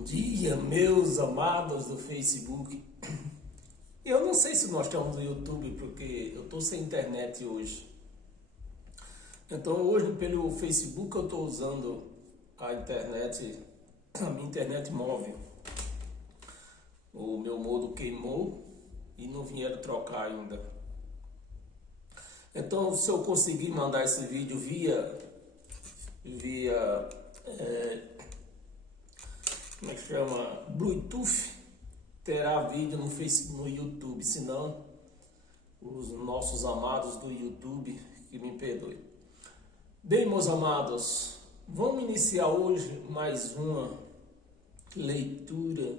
Bom dia, meus amados do Facebook. Eu não sei se nós estamos no YouTube, porque eu estou sem internet hoje. Então hoje pelo Facebook eu estou usando a internet, a minha internet móvel. O meu modo queimou e não vieram trocar ainda. Então se eu conseguir mandar esse vídeo via como é que chama? Bluetooth, terá vídeo no Facebook, no YouTube, senão os nossos amados do YouTube que me perdoem. Bem, meus amados, vamos iniciar hoje mais uma leitura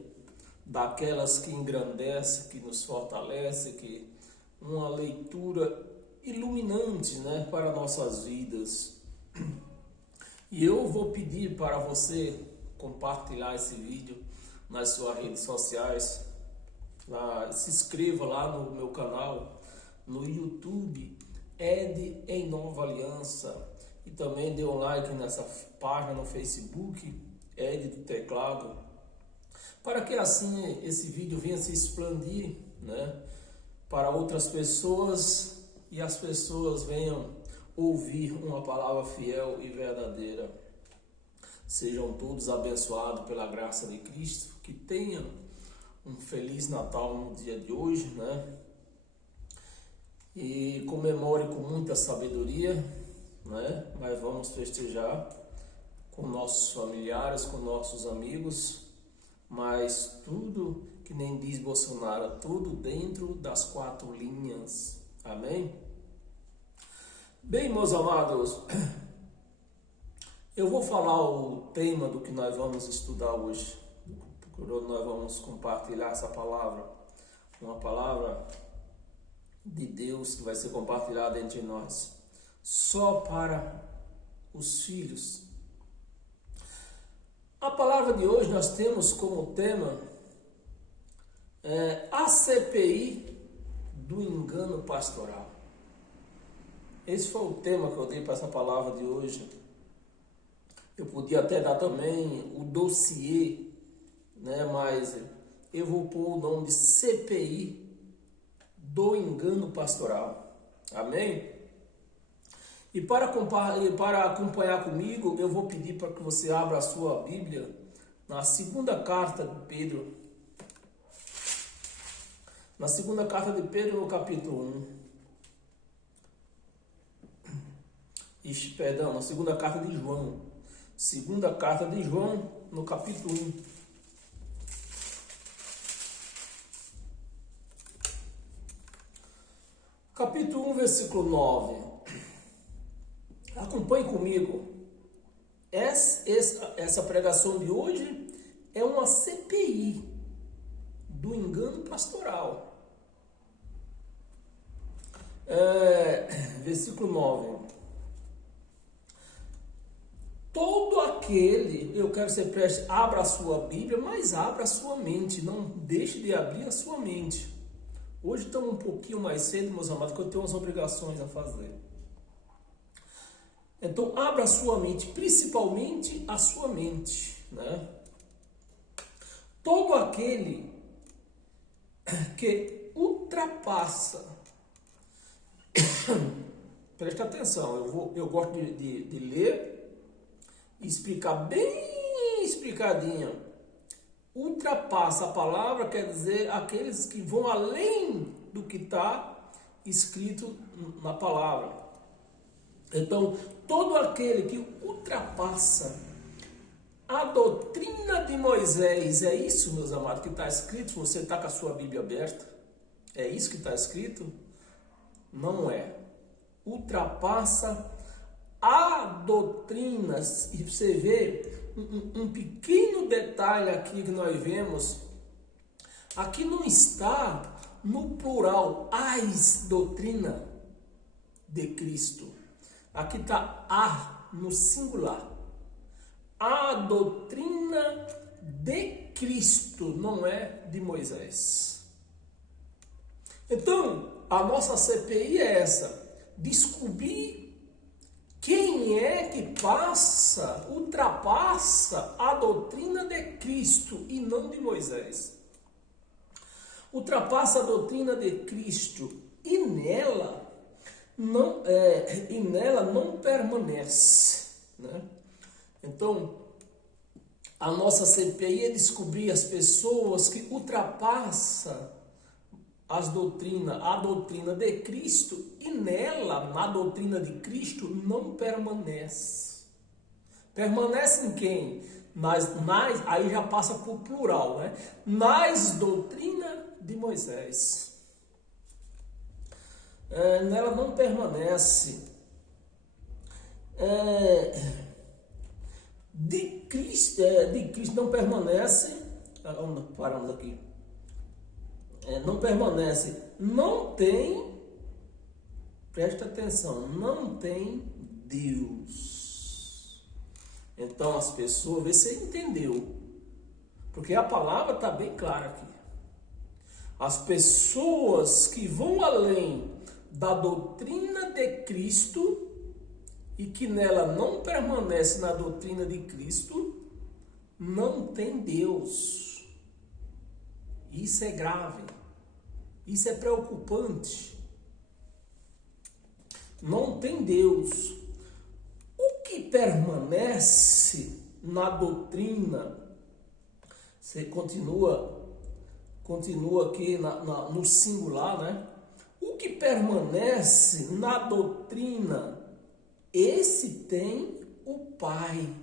daquelas que engrandece, que nos fortalece, que uma leitura iluminante, né, para nossas vidas. E eu vou pedir para você compartilhar esse vídeo nas suas redes sociais, se inscreva lá no meu canal, no YouTube, Ed em Nova Aliança, e também dê um like nessa página no Facebook, Ed do Teclado, para que assim esse vídeo venha se expandir, né, para outras pessoas e as pessoas venham ouvir uma palavra fiel e verdadeira. Sejam todos abençoados pela graça de Cristo, que tenham um feliz Natal no dia de hoje, né? E comemore com muita sabedoria, né? Mas vamos festejar com nossos familiares, com nossos amigos, mas tudo que nem diz Bolsonaro, tudo dentro das 4 linhas. Amém? Bem, meus amados, eu vou falar o tema do que nós vamos estudar hoje. Nós vamos compartilhar essa palavra, uma palavra de Deus que vai ser compartilhada entre nós, só para os filhos. A palavra de hoje nós temos como tema a CPI do engano pastoral. Esse foi o tema que eu dei para essa palavra de hoje. Eu podia até dar também o dossiê, né? Mas eu vou pôr o nome de CPI do engano pastoral. Amém? E para acompanhar comigo, eu vou pedir para que você abra a sua Bíblia na segunda carta de Pedro. Na segunda carta de Pedro, no capítulo 1. Na segunda carta de João. Segunda carta de João, no capítulo 1. Capítulo 1, versículo 9. Acompanhe comigo. Essa pregação de hoje é uma CPI do engano pastoral. Versículo 9. Todo aquele, eu quero que você preste, abra a sua Bíblia, mas abra a sua mente, não deixe de abrir a sua mente. Hoje estamos um pouquinho mais cedo, meus amados, porque eu tenho umas obrigações a fazer. Então, abra a sua mente, principalmente a sua mente, né? Todo aquele que ultrapassa, preste atenção, eu gosto de ler e explicar bem explicadinho. Ultrapassa a palavra quer dizer aqueles que vão além do que está escrito na palavra. Então, todo aquele que ultrapassa a doutrina de Moisés, é isso, meus amados, que está escrito. Você está com a sua Bíblia aberta? É isso que está escrito? Não é. Ultrapassa a doutrina, e você vê um pequeno detalhe aqui que nós vemos, aqui não está no plural, as doutrina de Cristo, aqui está a no singular, a doutrina de Cristo, não é de Moisés. Então, a nossa CPI é essa, descobrir Quem é que ultrapassa a doutrina de Cristo e não de Moisés? Ultrapassa a doutrina de Cristo e nela não permanece, né? Então, a nossa CPI é descobrir as pessoas que ultrapassam a doutrina de Cristo e nela, na doutrina de Cristo, não permanece. Permanece em quem? Aí já passa por plural, né? Nas doutrina de Moisés. Nela não permanece. De Cristo não permanece. Paramos aqui. Não permanece. Não tem, presta atenção, não tem Deus. Então as pessoas, vê se você entendeu. Porque a palavra está bem clara aqui. As pessoas que vão além da doutrina de Cristo e que nela não permanece na doutrina de Cristo, não tem Deus. Isso é grave. Isso é preocupante. Não tem Deus. O que permanece na doutrina, você continua aqui no singular, né? O que permanece na doutrina, esse tem o Pai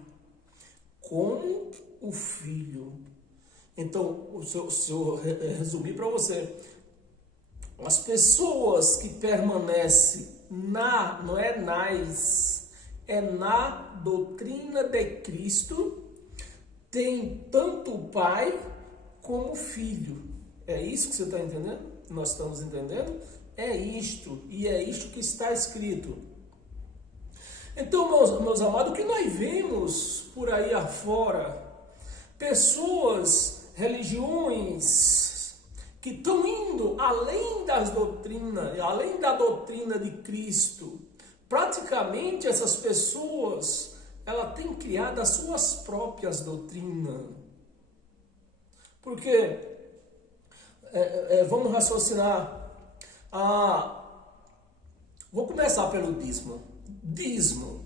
como o Filho. Então, se eu resumir para você, as pessoas que permanecem na doutrina de Cristo, tem tanto o Pai como o Filho. É isso que você está entendendo? Nós estamos entendendo? É isto, e é isto que está escrito. Então, meus amados, o que nós vemos por aí afora? Pessoas, religiões que estão indo além das doutrinas, além da doutrina de Cristo. Praticamente essas pessoas, ela tem criado as suas próprias doutrinas. Porque, vamos raciocinar, vou começar pelo dízimo. Dízimo.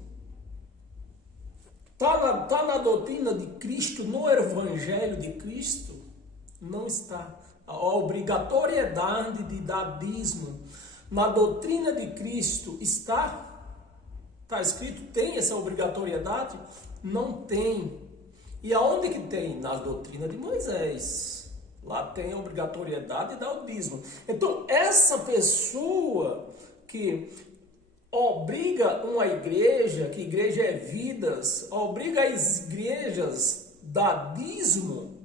Está na doutrina de Cristo, no Evangelho de Cristo? Não está. A obrigatoriedade de dar dízimo na doutrina de Cristo está? Está escrito, tem essa obrigatoriedade? Não tem. E aonde que tem? Na doutrina de Moisés. Lá tem a obrigatoriedade de dar o dízimo. Então, essa pessoa que obriga uma igreja, que igreja é vidas, obriga as igrejas a dar dízimo,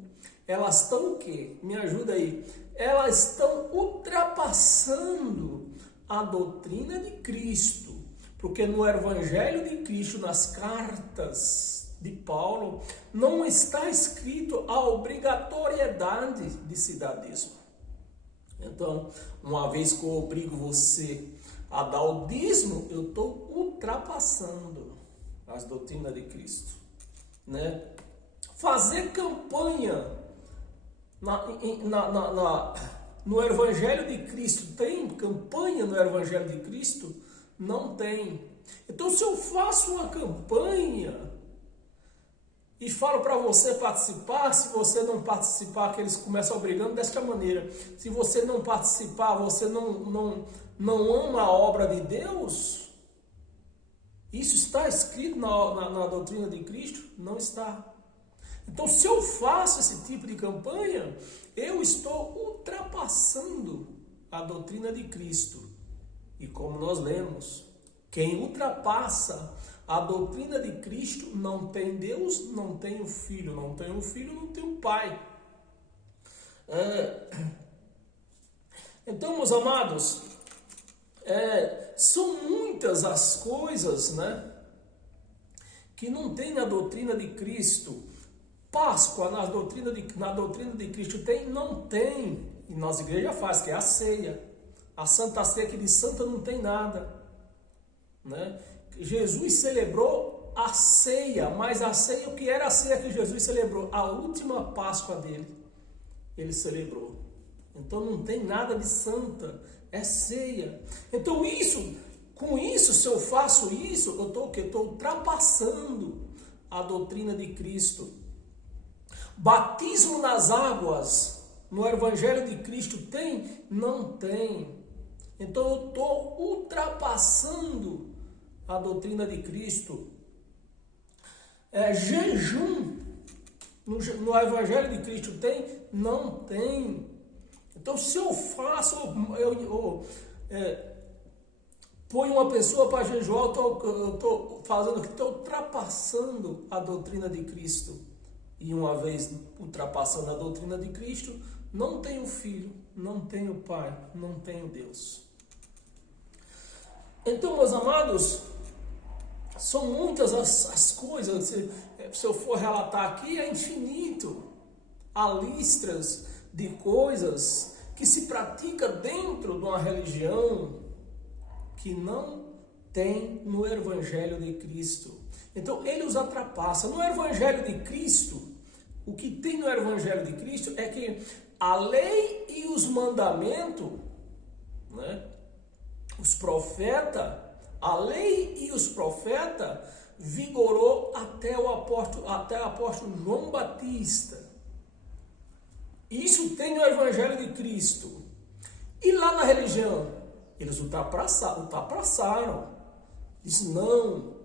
elas estão o quê? Me ajuda aí. Elas estão ultrapassando a doutrina de Cristo. Porque no Evangelho de Cristo, nas cartas de Paulo, não está escrito a obrigatoriedade de se dar dízimo. Então, uma vez que eu obrigo você a dar o dízimo, eu estou ultrapassando as doutrinas de Cristo, né? Fazer campanha no Evangelho de Cristo, tem campanha no Evangelho de Cristo? Não tem. Então, se eu faço uma campanha e falo para você participar, se você não participar, que eles começam obrigando desta maneira, se você não participar, você não ama a obra de Deus? Isso está escrito na doutrina de Cristo? Não está. Então, se eu faço esse tipo de campanha, eu estou ultrapassando a doutrina de Cristo. E como nós lemos, quem ultrapassa a doutrina de Cristo não tem Deus, não tem o Filho, não tem o Filho, não tem o Pai. Então, meus amados, são muitas as coisas, né, que não tem na doutrina de Cristo. Páscoa na doutrina de Cristo tem? Não tem. E nossa igreja faz, que é a ceia. A Santa Ceia, que de santa não tem nada, né? Jesus celebrou a ceia, mas a ceia, o que era a ceia que Jesus celebrou? A última Páscoa dele, ele celebrou. Então não tem nada de santa, é ceia. Então com isso, se eu faço isso, eu estou o quê? Estou ultrapassando a doutrina de Cristo. Batismo nas águas, no Evangelho de Cristo tem? Não tem. Então eu estou ultrapassando a doutrina de Cristo. Jejum no Evangelho de Cristo tem? Não tem. Então se eu faço, põe uma pessoa para jejuar, eu estou fazendo o que? Estou ultrapassando a doutrina de Cristo. E uma vez ultrapassando a doutrina de Cristo, não tenho filho, não tenho pai, não tenho Deus. Então, meus amados, são muitas as coisas, se eu for relatar aqui, é infinito. Há listras de coisas que se pratica dentro de uma religião que não tem no Evangelho de Cristo. Então, ele os ultrapassa. No Evangelho de Cristo, o que tem no Evangelho de Cristo é que a lei e os mandamentos, né, os profetas, a lei e os profetas vigorou até o apóstolo João Batista. Isso tem no Evangelho de Cristo. E lá na religião, eles ultrapassaram. Disse, não,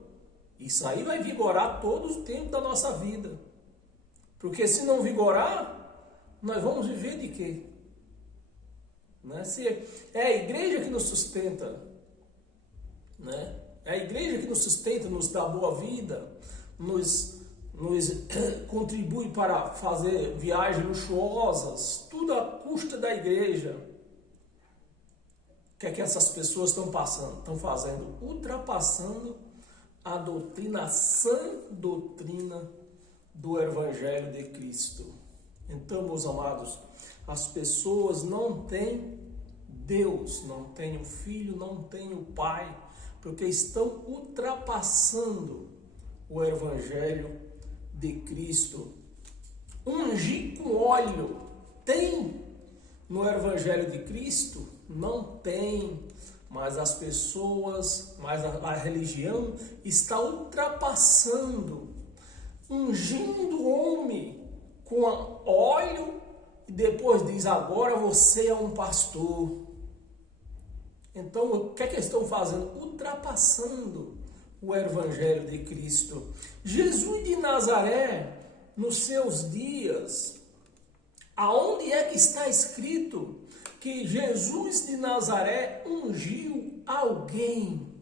isso aí vai vigorar todo o tempo da nossa vida. Porque se não vigorar, nós vamos viver de quê? Né? Se é a igreja que nos sustenta, né? É a igreja que nos sustenta, nos dá boa vida, nos contribui para fazer viagens luxuosas, tudo à custa da igreja. O que é que essas pessoas estão fazendo? Ultrapassando a doutrina, a sã doutrina do Evangelho de Cristo. Então, meus amados, as pessoas não têm Deus, não têm o Filho, não têm o Pai, porque estão ultrapassando o Evangelho de Cristo. Ungir com óleo tem no Evangelho de Cristo? Não tem, mas as pessoas, mas a religião está ultrapassando, ungindo o homem com óleo e depois diz, agora você é um pastor. Então, o que é que eles estão fazendo? Ultrapassando o Evangelho de Cristo. Jesus de Nazaré, nos seus dias, aonde é que está escrito que Jesus de Nazaré ungiu alguém?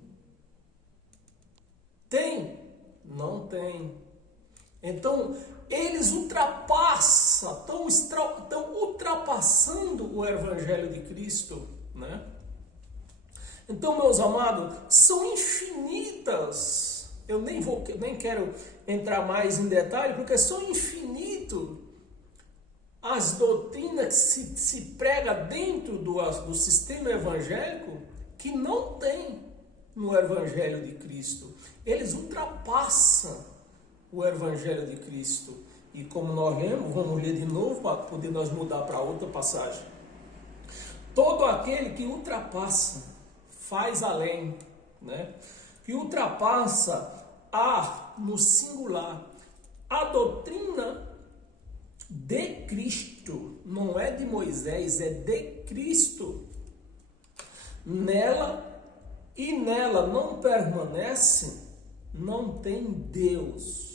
Tem? Não tem. Então, eles estão ultrapassando o Evangelho de Cristo, né? Então, meus amados, são infinitas. Eu nem quero entrar mais em detalhe, porque são infinitos as doutrinas que se prega dentro do sistema evangélico que não tem no Evangelho de Cristo. Eles ultrapassam o Evangelho de Cristo. E como nós lemos, vamos ler de novo para poder nós mudar para outra passagem. Todo aquele que ultrapassa, faz além, né? Que ultrapassa no singular, a doutrina de Cristo, não é de Moisés, é de Cristo. Nela não permanece, não tem Deus.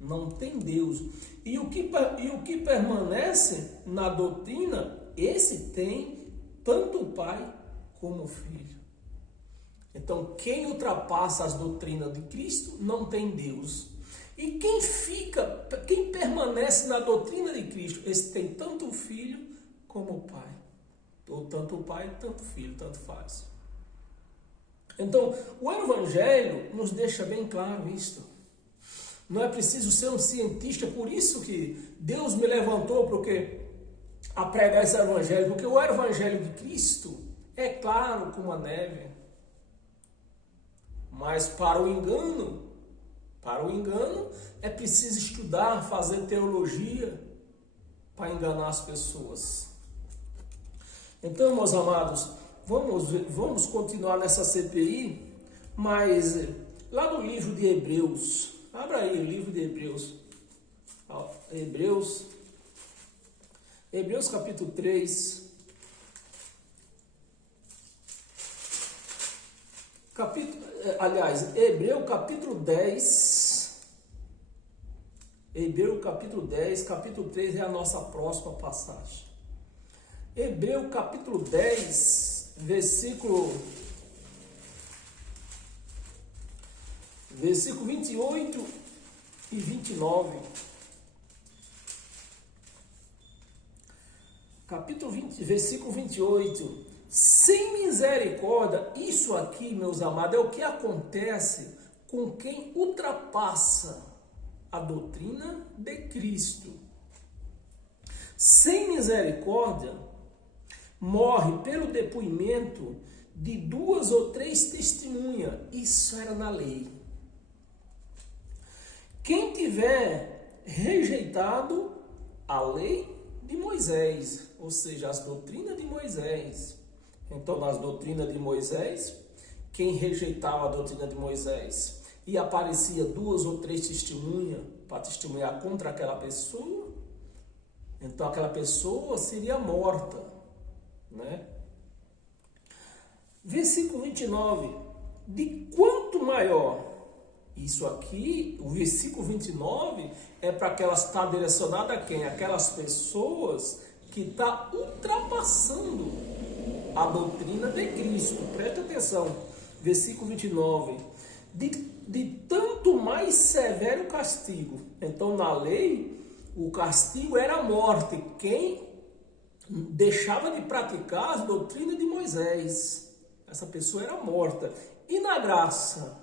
Não tem Deus. E o que permanece na doutrina, esse tem tanto o Pai como o Filho. Então, quem ultrapassa as doutrinas de Cristo não tem Deus. E quem permanece na doutrina de Cristo, esse tem tanto o Filho como o Pai. Ou tanto o Pai, tanto o Filho, tanto faz. Então, o Evangelho nos deixa bem claro isto. Não é preciso ser um cientista, por isso que Deus me levantou a pregar esse Evangelho, porque o Evangelho de Cristo é claro como a neve. Mas para o engano é preciso estudar, fazer teologia para enganar as pessoas. Então, meus amados, vamos continuar nessa CPI, mas lá no livro de Hebreus, abra aí o livro de Hebreus, Hebreus capítulo 3, Hebreu capítulo 10, capítulo 3 é a nossa próxima passagem. Hebreu capítulo 10, versículo 28 e 29. Capítulo 20, versículo 28. Sem misericórdia, isso aqui, meus amados, é o que acontece com quem ultrapassa a doutrina de Cristo. Sem misericórdia, morre pelo depoimento de 2 ou 3 testemunhas. Isso era na lei. Quem tiver rejeitado a lei de Moisés, ou seja, as doutrinas de Moisés. Então, nas doutrinas de Moisés, quem rejeitava a doutrina de Moisés e aparecia 2 ou 3 testemunhas para testemunhar contra aquela pessoa, então aquela pessoa seria morta, né? Versículo 29, de quanto maior, isso aqui, o versículo 29 é para que ela está direcionada a quem? Aquelas pessoas que estão ultrapassando a doutrina de Cristo. Preste atenção, versículo 29, de tanto mais severo castigo. Então, na lei, o castigo era a morte. Quem deixava de praticar as doutrinas de Moisés, essa pessoa era morta. E na graça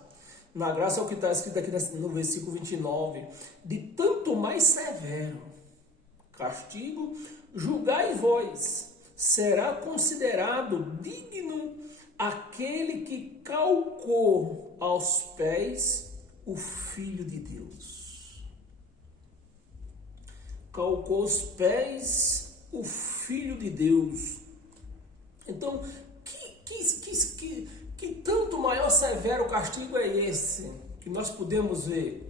é o que está escrito aqui no versículo 29, de tanto mais severo castigo, julgai vós, será considerado digno aquele que calcou aos pés o Filho de Deus. Calcou aos pés o Filho de Deus. Então, que tanto maior severo castigo é esse que nós podemos ver?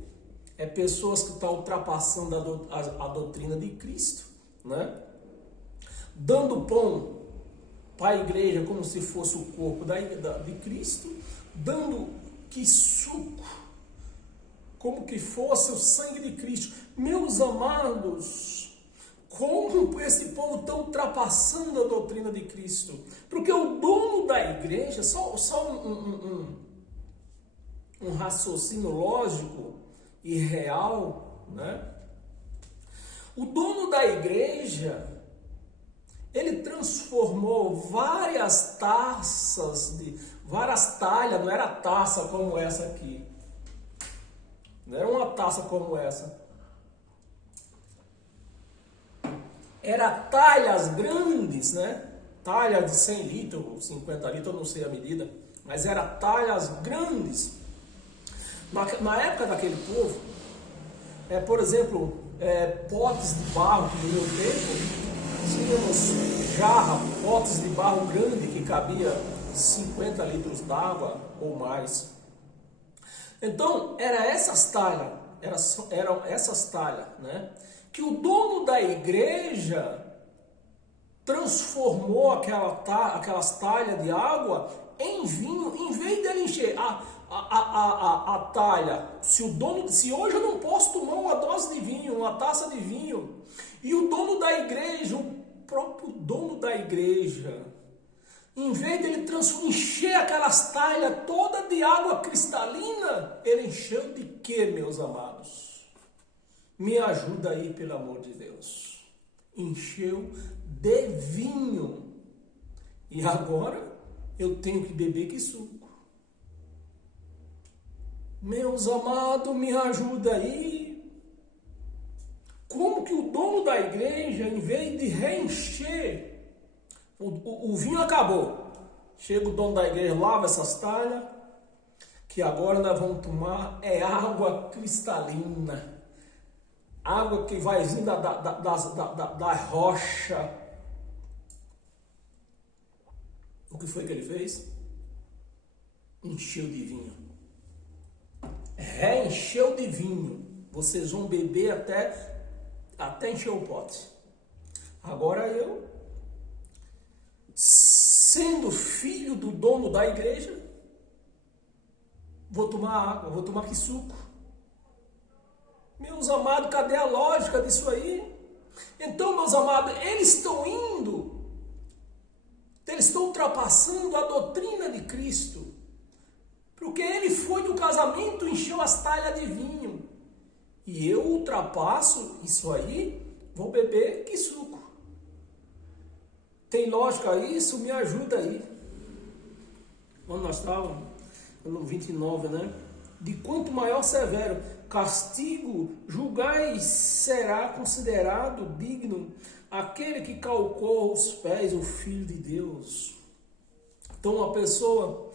É pessoas que estão ultrapassando a doutrina de Cristo, né? Dando pão para a igreja como se fosse o corpo de Cristo, dando que suco como que fosse o sangue de Cristo. Meus amados, como esse povo está ultrapassando a doutrina de Cristo? Porque o dono da igreja, só um raciocínio lógico e real, né? O dono da igreja, ele transformou várias talhas, não era taça como essa aqui. Não era uma taça como essa. Era talhas grandes, né? Talhas de 100 litros, 50 litros, eu não sei a medida. Mas era talhas grandes. Na época daquele povo, por exemplo, potes de barro, que no meu tempo, tínhamos potes de barro grande que cabia 50 litros d'água ou mais. Então, eram essas talhas, né? Que o dono da igreja transformou aquelas talhas de água em vinho, em vez dele encher a talha. Se hoje eu não posso tomar uma dose de vinho, uma taça de vinho, e o dono da igreja, o próprio dono da igreja, em vez dele encher aquelas talhas todas de água cristalina, ele encheu de quê, meus amados? Me ajuda aí, pelo amor de Deus. Encheu de vinho. E agora eu tenho que beber que suco. Meus amados, me ajuda aí. Como que o dono da igreja, em vez de reencher, o vinho acabou. Chega o dono da igreja, lava essas talhas. que agora nós vamos tomar é água cristalina. Água que vai vir da rocha. O que foi que ele fez? Encheu de vinho. Reencheu de vinho. Vocês vão beber até encher o pote. Agora eu, sendo filho do dono da igreja, vou tomar água, vou tomar que suco. Meus amados, cadê a lógica disso aí? Então, meus amados, eles estão ultrapassando a doutrina de Cristo. Porque ele foi no casamento, encheu as talhas de vinho. E eu ultrapasso isso aí, vou beber que suco. Tem lógica isso? Me ajuda aí. Onde nós estávamos? No 29, né? De quanto maior severo castigo julgais será considerado digno aquele que calcou os pés, o Filho de Deus. Então, uma pessoa,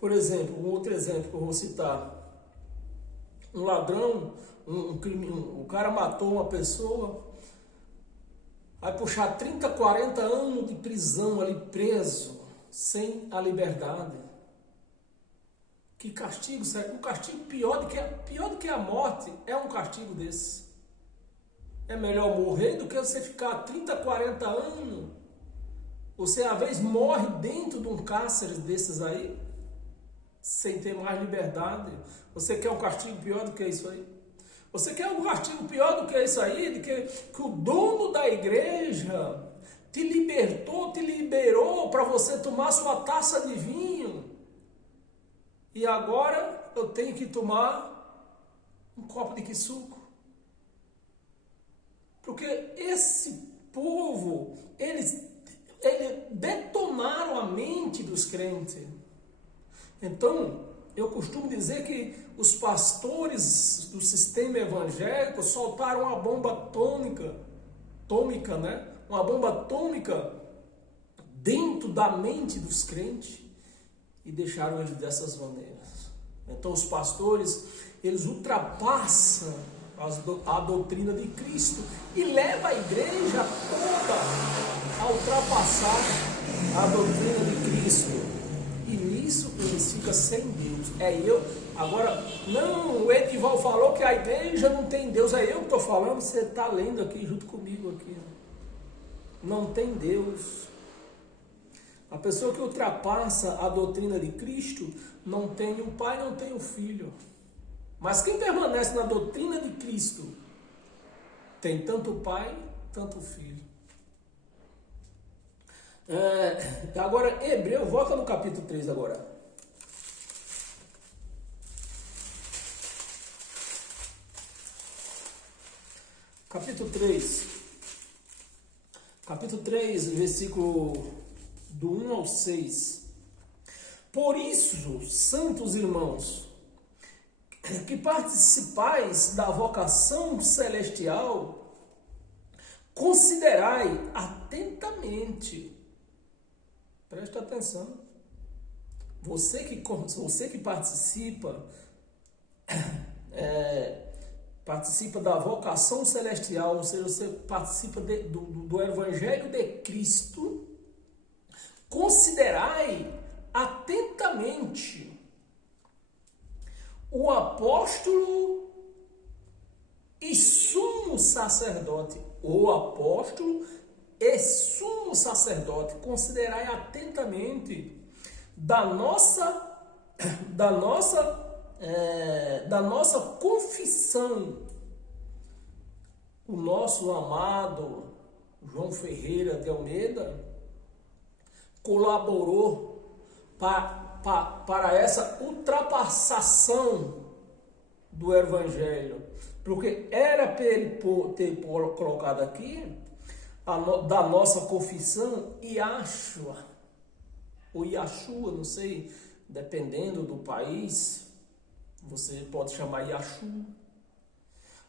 por exemplo, um outro exemplo que eu vou citar, um ladrão, o cara matou uma pessoa, vai puxar 30, 40 anos de prisão ali preso, sem a liberdade. Que castigo, sério? Um castigo pior do que a morte é um castigo desse. É melhor morrer do que você ficar 30, 40 anos. Você, às vezes, morre dentro de um cárcere desses aí, sem ter mais liberdade. Você quer um castigo pior do que isso aí? Você quer um castigo pior do que isso aí? De que o dono da igreja te liberou para você tomar sua taça de vinho. E agora eu tenho que tomar um copo de que suco. Porque esse povo, eles detonaram a mente dos crentes. Então, eu costumo dizer que os pastores do sistema evangélico soltaram uma bomba atômica, né? Uma bomba atômica dentro da mente dos crentes e deixaram eles dessas maneiras. Então, os pastores, eles ultrapassam a doutrina de Cristo e leva a igreja toda a ultrapassar a doutrina de Cristo. E nisso eles ficam sem Deus. Agora, não, o Edival falou que a igreja não tem Deus. É eu que estou falando, você está lendo aqui junto comigo aqui. Não tem Deus. A pessoa que ultrapassa a doutrina de Cristo não tem o Pai, não tem o Filho. Mas quem permanece na doutrina de Cristo tem tanto o Pai, tanto o Filho. Agora, Hebreu, volta no capítulo 3 agora. Capítulo 3, versículo do 1 ao 6. Por isso, santos irmãos, que participais da vocação celestial, considerai atentamente. Presta atenção. Você que participa da vocação celestial, ou seja, você participa do Evangelho de Cristo, considerai atentamente o apóstolo e sumo sacerdote, considerai atentamente da nossa confissão. O nosso amado João Ferreira de Almeida colaborou para essa ultrapassação do Evangelho, porque era para ele ter colocado aqui da nossa confissão Yahshua, ou Yahshua, não sei, dependendo do país, você pode chamar Yahshua.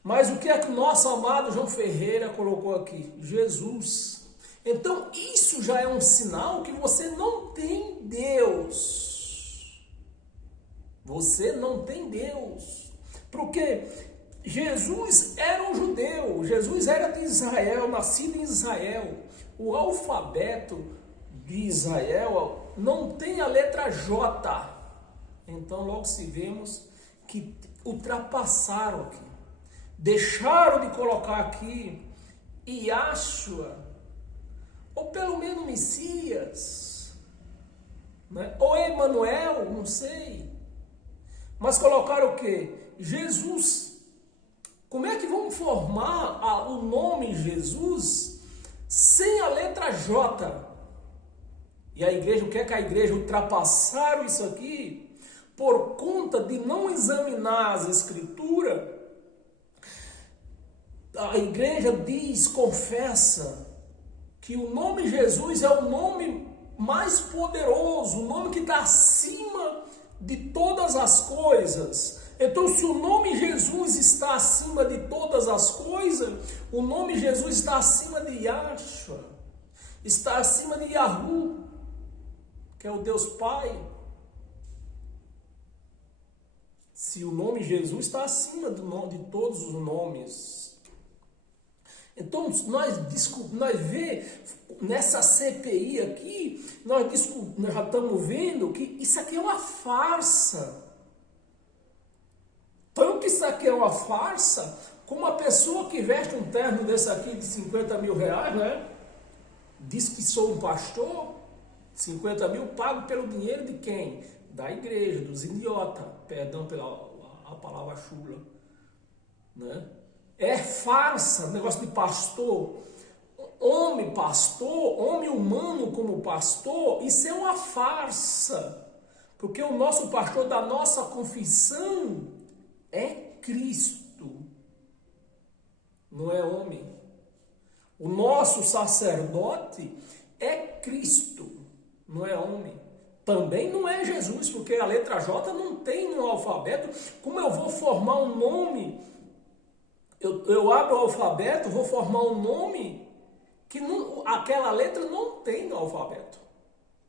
Mas o que é que o nosso amado João Ferreira colocou aqui? Jesus. Então isso já é um sinal que você não tem Deus. você não tem Deus. Porque Jesus era um judeu, Jesus era de Israel, nascido em Israel. O alfabeto de Israel não tem a letra J. Então logo se vemos que ultrapassaram aqui. Deixaram de colocar aqui Yahshua, ou pelo menos Messias, né? Ou Emanuel, não sei. Mas colocaram o quê? Jesus. Como é que vamos formar o nome Jesus sem a letra J? E a igreja, o que é que a igreja ultrapassaram isso aqui? Por conta de não examinar as escrituras, a igreja diz, confessa, que o nome Jesus é o nome mais poderoso, o nome que está acima de todas as coisas. Então, se o nome Jesus está acima de todas as coisas, o nome Jesus está acima de Yahshua, está acima de Yahu, que é o Deus Pai. Se o nome Jesus está acima de todos os nomes. Então, nós vemos nessa CPI aqui, nós já estamos vendo que isso aqui é uma farsa. Tanto isso aqui é uma farsa, como a pessoa que veste um terno desse aqui de 50 mil reais, né? Diz que sou um pastor, 50 mil pago pelo dinheiro de quem? Da igreja, dos idiotas, perdão pela a palavra chula, né? É farsa, negócio de pastor, homem humano como pastor, isso é uma farsa, porque o nosso pastor da nossa confissão é Cristo, não é homem. O nosso sacerdote é Cristo, não é homem. Também não é Jesus, porque a letra J não tem no alfabeto. Como eu vou formar um nome? Eu abro o alfabeto, vou formar um nome que não, aquela letra não tem no alfabeto.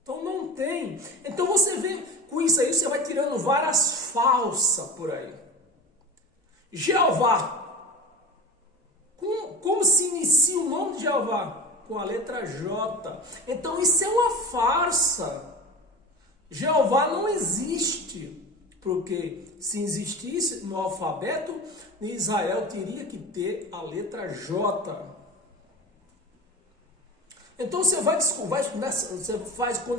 Então não tem. Então você vê, com isso aí você vai tirando várias falsas por aí. Jeová. Como se inicia o nome de Jeová? Com a letra J. Então isso é uma farsa. Jeová não existe, porque se existisse no alfabeto, Israel teria que ter a letra J. Então quando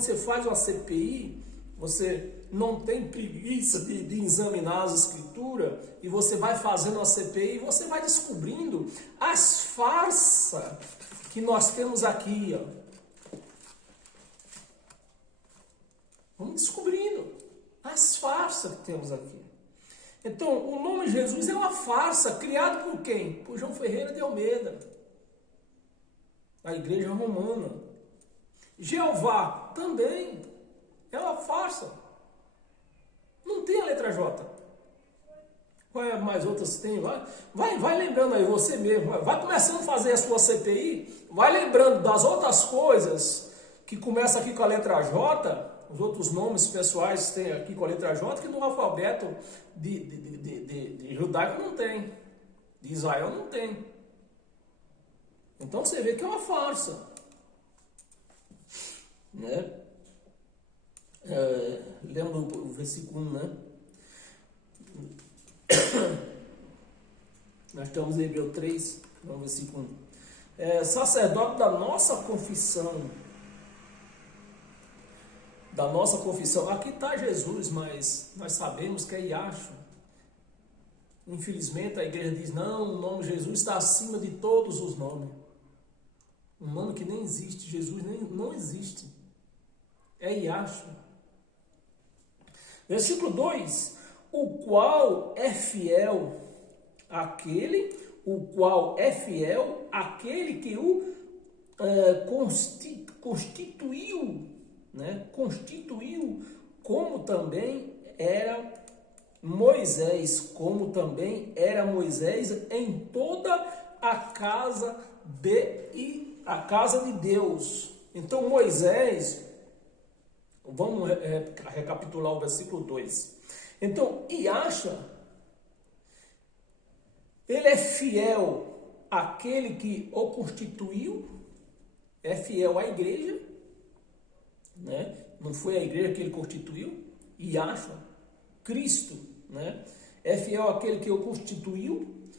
você faz uma CPI, você não tem preguiça de examinar as escrituras, e você vai fazendo a CPI e você vai descobrindo as farsas que nós temos aqui, ó. Vamos descobrindo as farsas que temos aqui. Então, o nome Jesus é uma farsa, criado por quem? Por João Ferreira de Almeida, a igreja romana. Jeová também é uma farsa. Não tem a letra J. Qual é mais outras que tem? Vai lembrando aí você mesmo. Vai começando a fazer a sua CPI. Vai lembrando das outras coisas que começam aqui com a letra J. Os outros nomes pessoais tem aqui com a letra J, que no alfabeto de judaico não tem. De Israel não tem. Então você vê que é uma farsa. Né? Lembra o versículo 1, né? Nós estamos em Hebreus 3, no versículo 1. Sacerdote da nossa confissão. Da nossa confissão. Aqui está Jesus, mas nós sabemos que é Yahshua. Infelizmente a igreja diz, não, o nome de Jesus está acima de todos os nomes. Um nome que nem existe, Jesus não existe. É Yahshua. Versículo 2, o qual é fiel aquele que o constituiu, né? Constituiu, como também era Moisés, em toda a casa de Deus. Então Moisés, vamos recapitular o versículo 2. Então, Yahshua, ele é fiel àquele que o constituiu, é fiel à igreja, né? Não foi a igreja que ele constituiu, Yahshua, Cristo, né? É fiel àquele que o constituiu,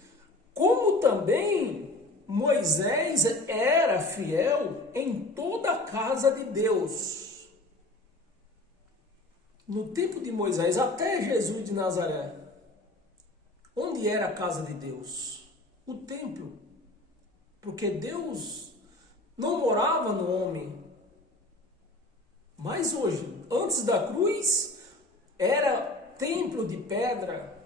como também Moisés era fiel em toda a casa de Deus. No tempo de Moisés, até Jesus de Nazaré, onde era a casa de Deus? O templo. Porque Deus não morava no homem. Mas hoje, antes da cruz, era templo de pedra,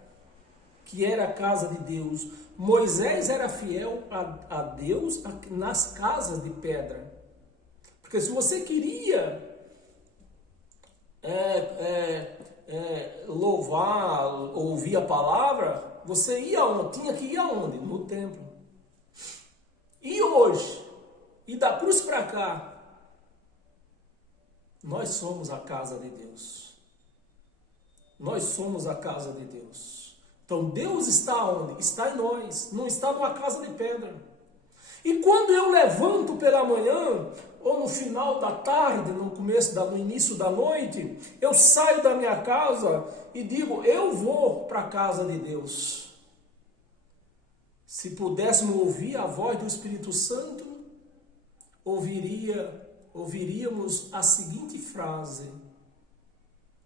que era a casa de Deus. Moisés era fiel a Deus nas casas de pedra. Porque se você queria louvar, ouvir a palavra, você ia onde? Tinha que ir aonde? No templo. E hoje, e da cruz para cá, nós somos a casa de Deus. Nós somos a casa de Deus. Então Deus está onde? Está em nós, não está numa casa de pedra. E quando eu levanto pela manhã, ou no final da tarde, no início da noite, eu saio da minha casa e digo, eu vou para a casa de Deus. Se pudéssemos ouvir a voz do Espírito Santo, ouviríamos a seguinte frase: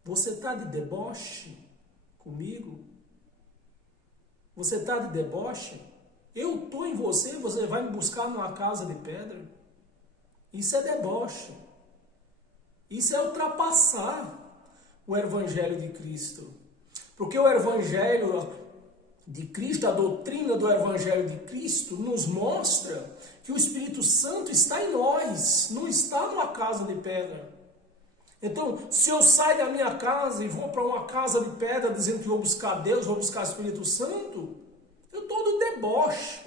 você está de deboche comigo? Você está de deboche? Eu estou em você, você vai me buscar numa casa de pedra? Isso é deboche. Isso é ultrapassar o Evangelho de Cristo. Porque o Evangelho de Cristo, a doutrina do Evangelho de Cristo, nos mostra que o Espírito Santo está em nós, não está numa casa de pedra. Então, se eu saio da minha casa e vou para uma casa de pedra dizendo que vou buscar Deus, vou buscar o Espírito Santo, eu estou de deboche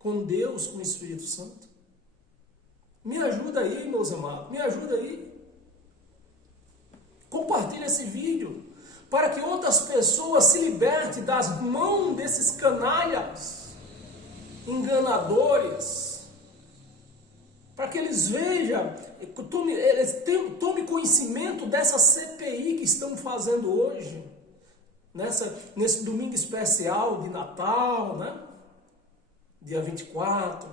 com Deus, com o Espírito Santo. Me ajuda aí, meus amados, me ajuda aí. Compartilha esse vídeo para que outras pessoas se libertem das mãos desses canalhas, enganadores, para que eles vejam, tome conhecimento dessa CPI que estão fazendo hoje, nesse domingo especial de Natal, né? Dia 24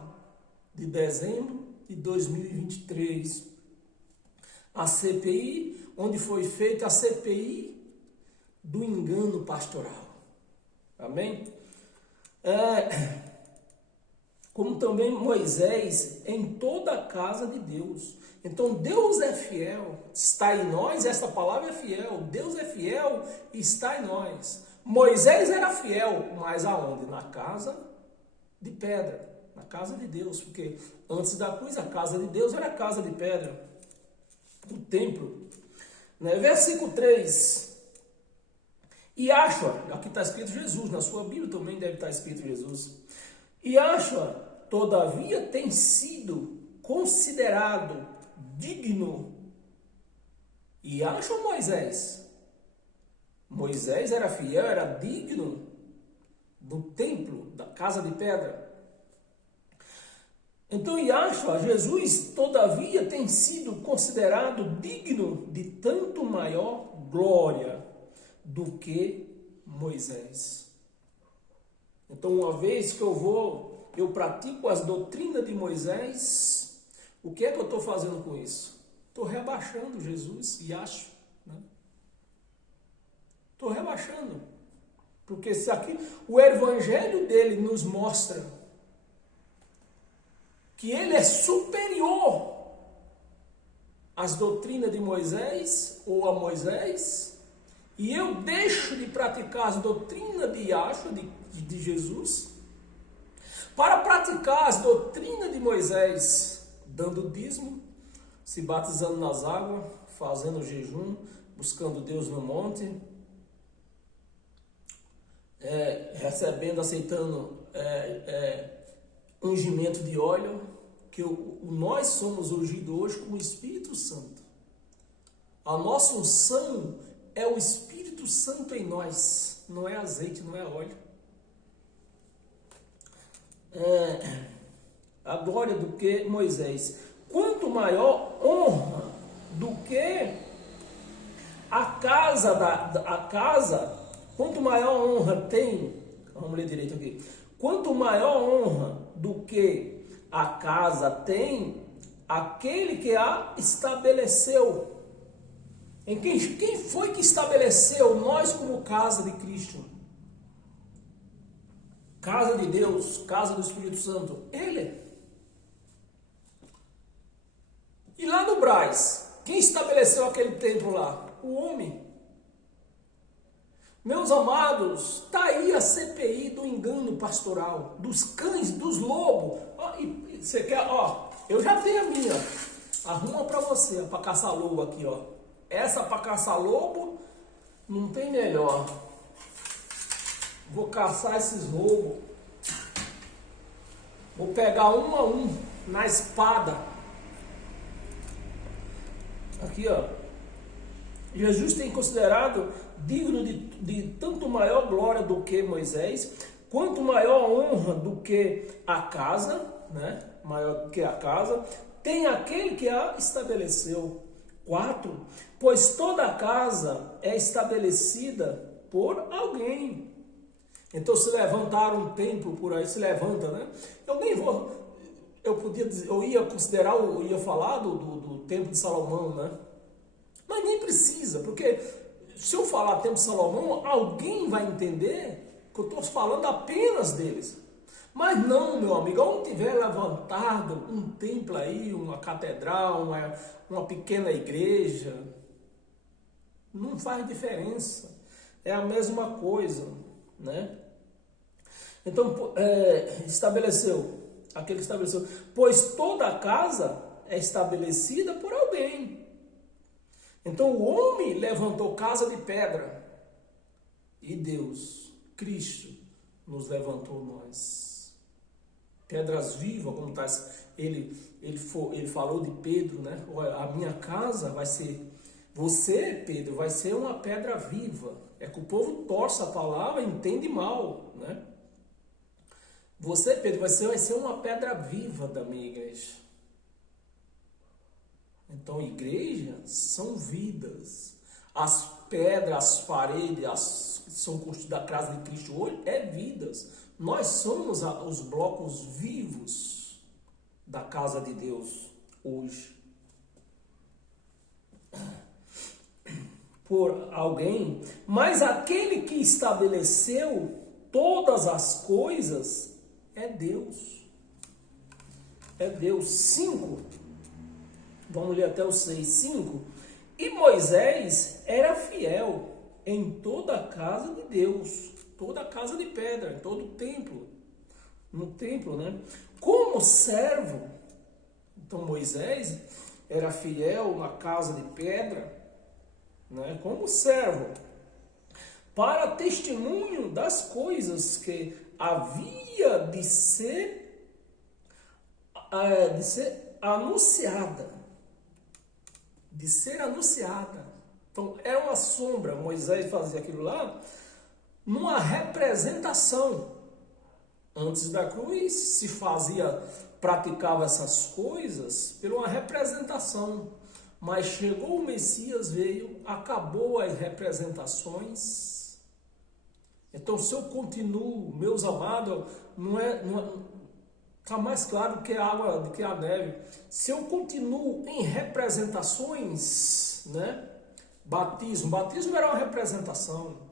de dezembro de 2023. A CPI, onde foi feita a CPI do engano pastoral. Amém? Como também Moisés em toda a casa de Deus. Então Deus é fiel, está em nós, essa palavra é fiel. Deus é fiel e está em nós. Moisés era fiel, mas aonde? Na casa de pedra, na casa de Deus. Porque antes da cruz a casa de Deus era a casa de pedra, o templo. Versículo 3. Yahshua, aqui está escrito Jesus, na sua Bíblia também deve estar escrito Jesus. Yahshua, todavia, tem sido considerado digno. Yahshua ou Moisés? Moisés era fiel, era digno do templo, da casa de pedra. Então Yahshua, Jesus, todavia, tem sido considerado digno de tanto maior glória do que Moisés. Então, uma vez que eu pratico as doutrinas de Moisés, o que é que eu estou fazendo com isso? Estou rebaixando Jesus, Yahshua, né? Estou rebaixando. Porque se aqui o evangelho dele nos mostra que ele é superior às doutrinas de Moisés ou a Moisés, e eu deixo de praticar as doutrinas de Yahshua, de Jesus, para praticar as doutrinas de Moisés, dando dízimo, se batizando nas águas, fazendo jejum, buscando Deus no monte, recebendo, aceitando ungimento de óleo, que nós somos ungidos hoje com o Espírito Santo. A nossa unção é o Espírito Espírito Santo em nós, não é azeite, não é óleo. A glória do que Moisés. Quanto maior honra do que a casa, quanto maior honra tem, vamos ler direito aqui, quanto maior honra do que a casa tem aquele que a estabeleceu. Quem foi que estabeleceu nós como casa de Cristo? Casa de Deus, casa do Espírito Santo. Ele. E lá no Brás, quem estabeleceu aquele templo lá? O homem. Meus amados, está aí a CPI do engano pastoral, dos cães, dos lobos. E você quer, eu já tenho a minha. Arruma para você, para caçar lobo aqui, ó. Essa para caçar lobo não tem melhor. Vou caçar esses lobos. Vou pegar um a um na espada. Aqui, ó. Jesus tem considerado digno de tanto maior glória do que Moisés, quanto maior honra do que a casa, né? Maior do que a casa, tem aquele que a estabeleceu. 4. Pois toda a casa é estabelecida por alguém. Então, se levantar um templo por aí, se levanta, né? Eu ia falar do templo de Salomão, né? Mas nem precisa, porque se eu falar templo de Salomão, alguém vai entender que eu estou falando apenas deles. Mas não, meu amigo, onde tiver levantado um templo aí, uma catedral, uma pequena igreja, não faz diferença. É a mesma coisa, né? Então, aquele que estabeleceu, pois toda a casa é estabelecida por alguém. Então o homem levantou casa de pedra e Deus, Cristo, nos levantou nós. Pedras vivas, como está, ele falou de Pedro, né? A minha casa vai ser, você, Pedro, vai ser uma pedra viva. É que o povo torce a palavra e entende mal, né? Você, Pedro, vai ser uma pedra viva da minha igreja. Então, igrejas são vidas. As pedras, as paredes, que são construídas da casa de Cristo hoje, vidas. Nós somos os blocos vivos da casa de Deus hoje. Por alguém, mas aquele que estabeleceu todas as coisas é Deus. É Deus. 5. Vamos ler até o 6. 5. E Moisés era fiel em toda a casa de Deus, toda a casa de pedra, em todo o templo. No templo, né? Como servo. Então Moisés era fiel na casa de pedra, né? Como servo, para testemunho das coisas que havia de ser anunciada. De ser anunciada. Então, era uma sombra. Moisés fazia aquilo lá numa representação. Antes da cruz, se praticava essas coisas por uma representação. Mas chegou o Messias, veio, acabou as representações. Então, se eu continuo, meus amados, está mais claro que a água, do que a neve. Se eu continuo em representações, né? Batismo era uma representação.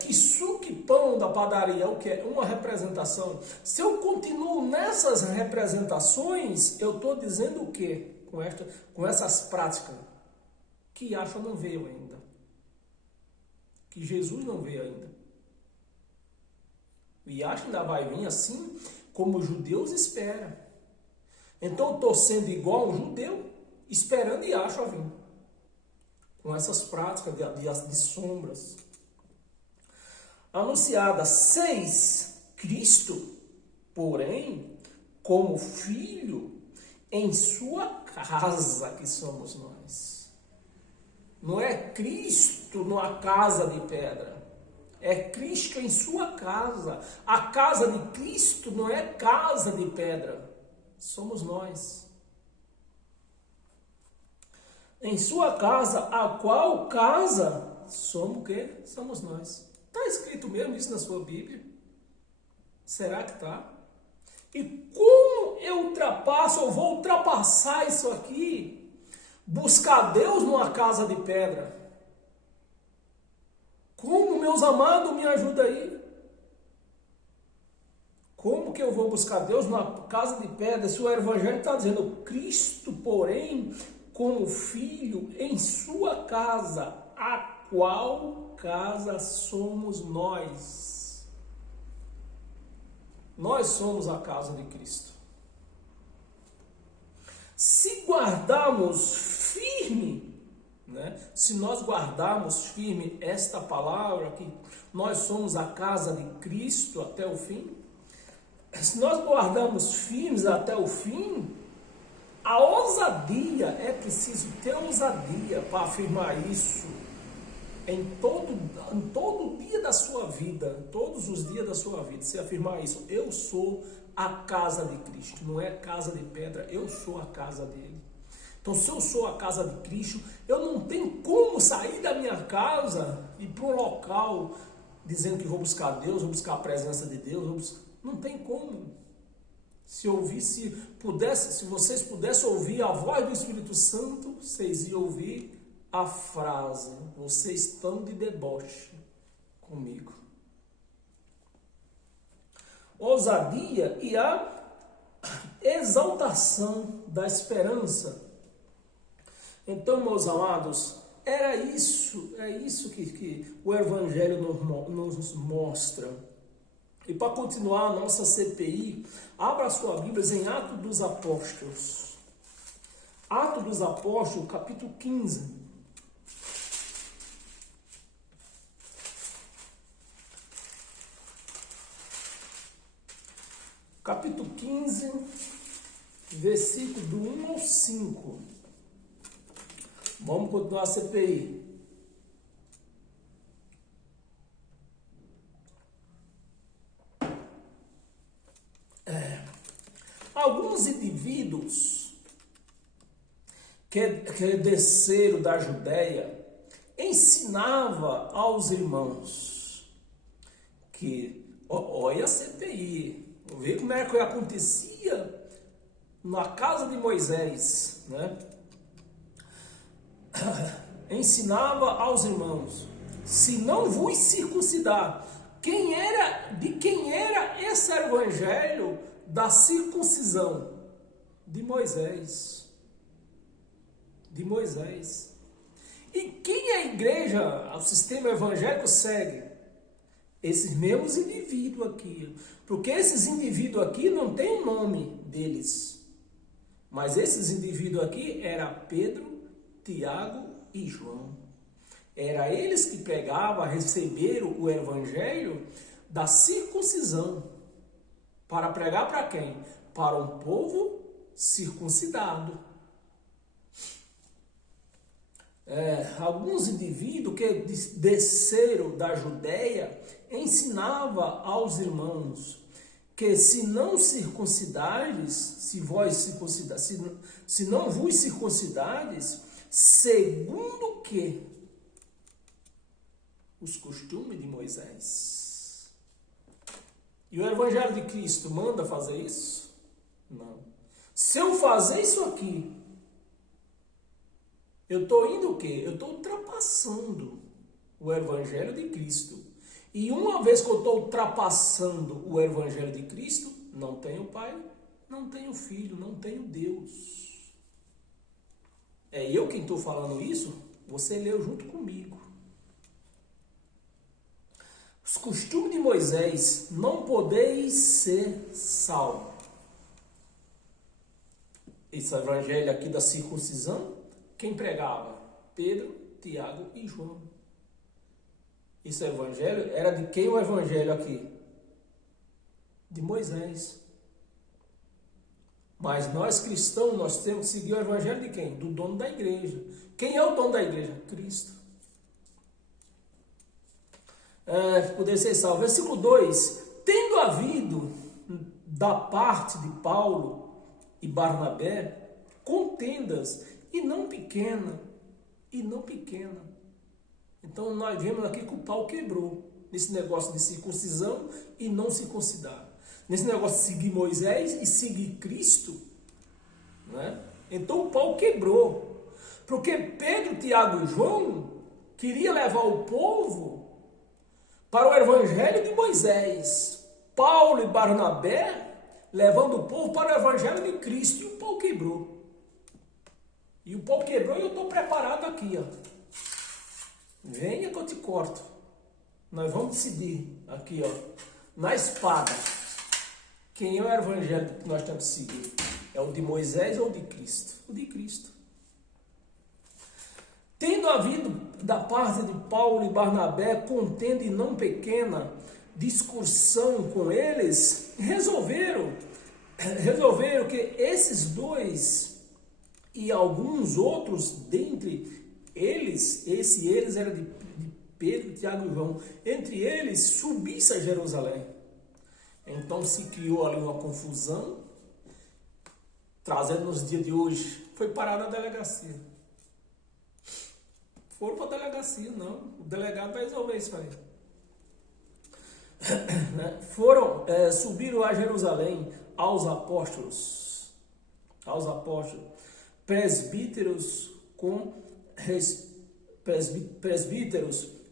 Que suco e pão da padaria, o que é? Uma representação. Se eu continuo nessas representações, eu estou dizendo o quê? Com essas práticas, que Yahshua não veio ainda. Que Jesus não veio ainda. O Yahshua ainda vai vir assim como os judeus esperam. Então eu estou sendo igual a um judeu, esperando Yahshua vir. Com essas práticas de sombras. Anunciada. 6. Cristo, porém, como filho em sua casa, que somos nós. não é Cristo numa casa de pedra. É Cristo em sua casa. A casa de Cristo não é casa de pedra. Somos nós. Em sua casa, a qual casa somos o quê? Somos nós. Está escrito mesmo isso na sua Bíblia? Será que está? E como eu ultrapasso, eu vou ultrapassar isso aqui? Buscar Deus numa casa de pedra. Como, meus amados, me ajuda aí? Como que eu vou buscar Deus numa casa de pedra se o Evangelho está dizendo Cristo, porém, como filho em sua casa, a qual casa somos nós? Nós somos a casa de Cristo. Se guardarmos firme, se nós guardarmos firme esta palavra, que nós somos a casa de Cristo até o fim, se nós guardarmos firmes até o fim, a ousadia, é preciso ter ousadia para afirmar isso em todo dia da sua vida, todos os dias da sua vida, se afirmar isso: eu sou a casa de Cristo, não é casa de pedra, eu sou a casa dele. Então, se eu sou a casa de Cristo, eu não tenho como sair da minha casa e ir para um local dizendo que vou buscar Deus, vou buscar a presença de Deus, não tem como. Se vocês pudessem ouvir a voz do Espírito Santo, vocês iam ouvir a frase: vocês estão de deboche comigo. Ousadia e a exaltação da esperança. Então, meus amados, é isso que o Evangelho nos mostra. E para continuar a nossa CPI, abra a sua Bíblia em Atos dos Apóstolos. Atos dos Apóstolos, capítulo 15. Capítulo 15, versículo do 1 ao 5. Vamos continuar a CPI. Alguns indivíduos que desceram da Judéia ensinavam aos irmãos que, olha a CPI, vê como é que acontecia na casa de Moisés, Ensinava aos irmãos: se não vos circuncidar. De quem era esse evangelho da circuncisão? De Moisés. De Moisés. E quem a igreja, o sistema evangélico segue? Esses mesmos indivíduos aqui. Porque esses indivíduos aqui não tem o nome deles. Mas esses indivíduos aqui eram Pedro, Tiago e João. Era eles que pregavam, receberam o evangelho da circuncisão. Para pregar para quem? Para um povo circuncidado. Alguns indivíduos que desceram da Judéia ensinavam aos irmãos que se não circuncidades, se não vos circuncidades, segundo o quê? Os costumes de Moisés. E o Evangelho de Cristo manda fazer isso? Não. Se eu fazer isso aqui, eu estou indo o quê? Eu estou ultrapassando o Evangelho de Cristo. E uma vez que eu estou ultrapassando o Evangelho de Cristo, não tenho Pai, não tenho Filho, não tenho Deus. É eu quem estou falando isso? Você leu junto comigo. Os costumes de Moisés, não podeis ser salvo. Esse evangelho aqui da circuncisão, quem pregava? Pedro, Tiago e João. Esse evangelho era de quem o evangelho aqui? De Moisés. Mas nós cristãos, nós temos que seguir o evangelho de quem? Do dono da igreja. Quem é o dono da igreja? Cristo. Poder ser salvo. Versículo 2. Tendo havido da parte de Paulo e Barnabé contendas, e não pequena. Então nós vemos aqui que o pau quebrou nesse negócio de circuncisão e não circuncidar. Nesse negócio de seguir Moisés e seguir Cristo, né? Então o pau quebrou. Porque Pedro, Tiago e João queriam levar o povo para o evangelho de Moisés. Paulo e Barnabé levando o povo para o evangelho de Cristo. E o pau quebrou. E o pau quebrou e eu estou preparado aqui, ó. Venha que eu te corto. Nós vamos decidir aqui, ó, na espada, quem é o evangelho que nós temos que seguir. É o de Moisés ou o de Cristo? O de Cristo. Tendo havido da parte de Paulo e Barnabé contenda e não pequena discussão com eles, resolveram que esses dois e alguns outros dentre eles, eles era de Pedro, Tiago e João, entre eles subisse a Jerusalém. Então se criou ali uma confusão, trazendo nos dias de hoje, foi parar na delegacia. Foram para a delegacia, não, o delegado vai resolver isso aí. Subiram a Jerusalém aos apóstolos, presbíteros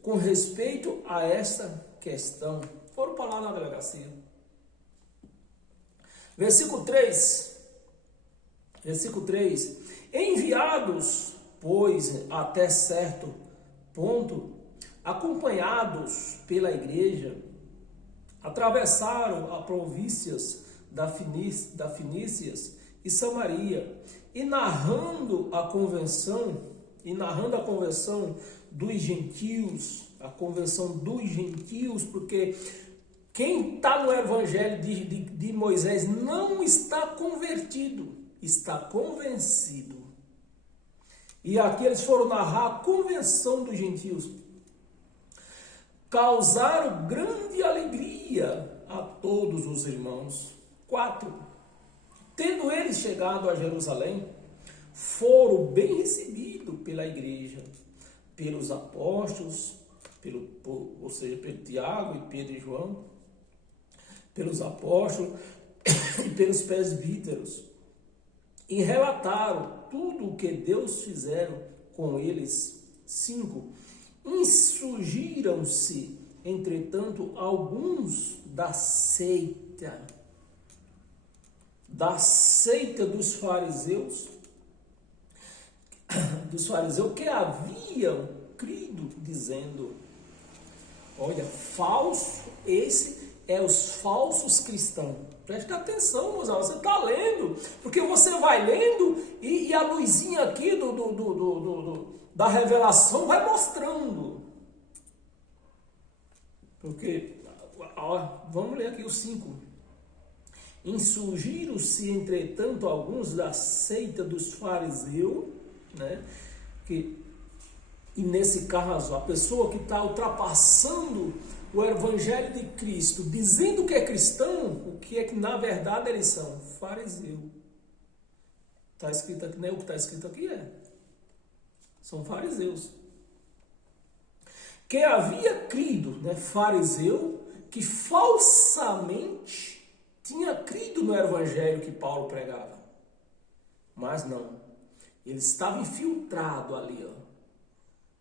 com respeito a esta questão. Foram para lá na delegacia. Versículo 3. Enviados, pois, até certo ponto, acompanhados pela igreja, atravessaram as províncias da Fenícias e Samaria, e narrando a convenção dos gentios, porque quem está no evangelho de Moisés não está convertido, está convencido. E aqui eles foram narrar a convenção dos gentios. Causaram grande alegria a todos os irmãos. 4. Tendo eles chegado a Jerusalém, foram bem recebidos pela igreja, pelos apóstolos, ou seja, pelo Tiago e Pedro e João, pelos apóstolos e pelos presbíteros, e relataram tudo o que Deus fizeram com eles. 5. Insurgiram-se, entretanto, alguns da seita dos fariseus, que haviam crido, dizendo, olha, falso, esse é os falsos cristãos. Preste atenção, meus amigos, você está lendo, porque você vai lendo e a luzinha aqui da revelação vai mostrando. Porque, vamos ler aqui o 5. Insurgiram-se, entretanto, alguns da seita dos fariseus, né? E nesse caso, a pessoa que está ultrapassando o evangelho de Cristo, dizendo que é cristão, o que é que na verdade eles são? Fariseu. Está escrito aqui, né? O que está escrito aqui são fariseus. Que havia crido, né? Fariseu, que falsamente tinha crido no evangelho que Paulo pregava. Mas não. Ele estava infiltrado ali, ó,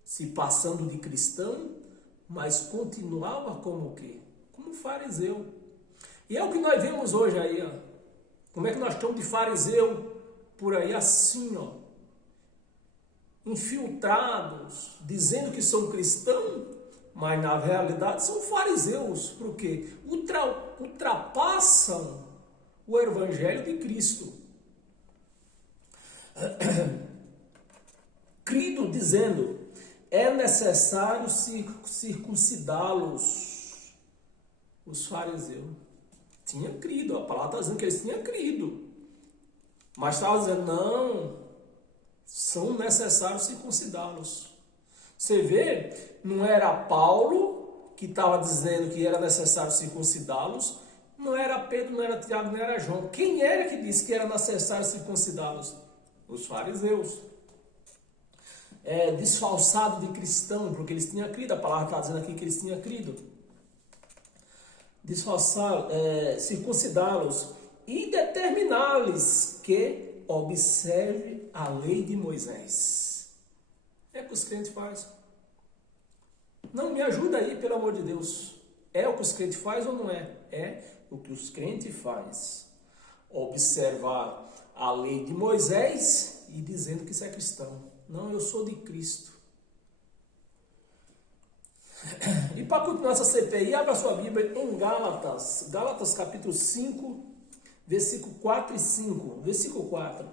se passando de cristão, mas continuava como o quê? Como fariseu. E é o que nós vemos hoje aí, ó. Como é que nós estamos de fariseu por aí assim, ó, infiltrados, dizendo que são cristãos, mas na realidade são fariseus, porque ultrapassam o evangelho de Cristo. Crido dizendo, é necessário circuncidá-los. Os fariseus tinham crido, a palavra está dizendo que eles tinham crido, mas estava dizendo, não, são necessários circuncidá-los. Você vê, não era Paulo que estava dizendo que era necessário circuncidá-los, não era Pedro, não era Tiago, não era João. Quem era que disse que era necessário circuncidá-los? Os fariseus. Disfarçado de cristão, porque eles tinham crido, a palavra está dizendo aqui que eles tinham crido. Disfarçar, circuncidá-los e determinar-lhes que observe a lei de Moisés. É o que os crentes fazem. Não, me ajuda aí, pelo amor de Deus. É o que os crentes fazem ou não é? É o que os crentes fazem. Observar a lei de Moisés e dizendo que isso é cristão. Não, eu sou de Cristo. E para continuar essa CPI, abra sua Bíblia em Gálatas. Gálatas capítulo 5, versículo 4 e 5. Versículo 4.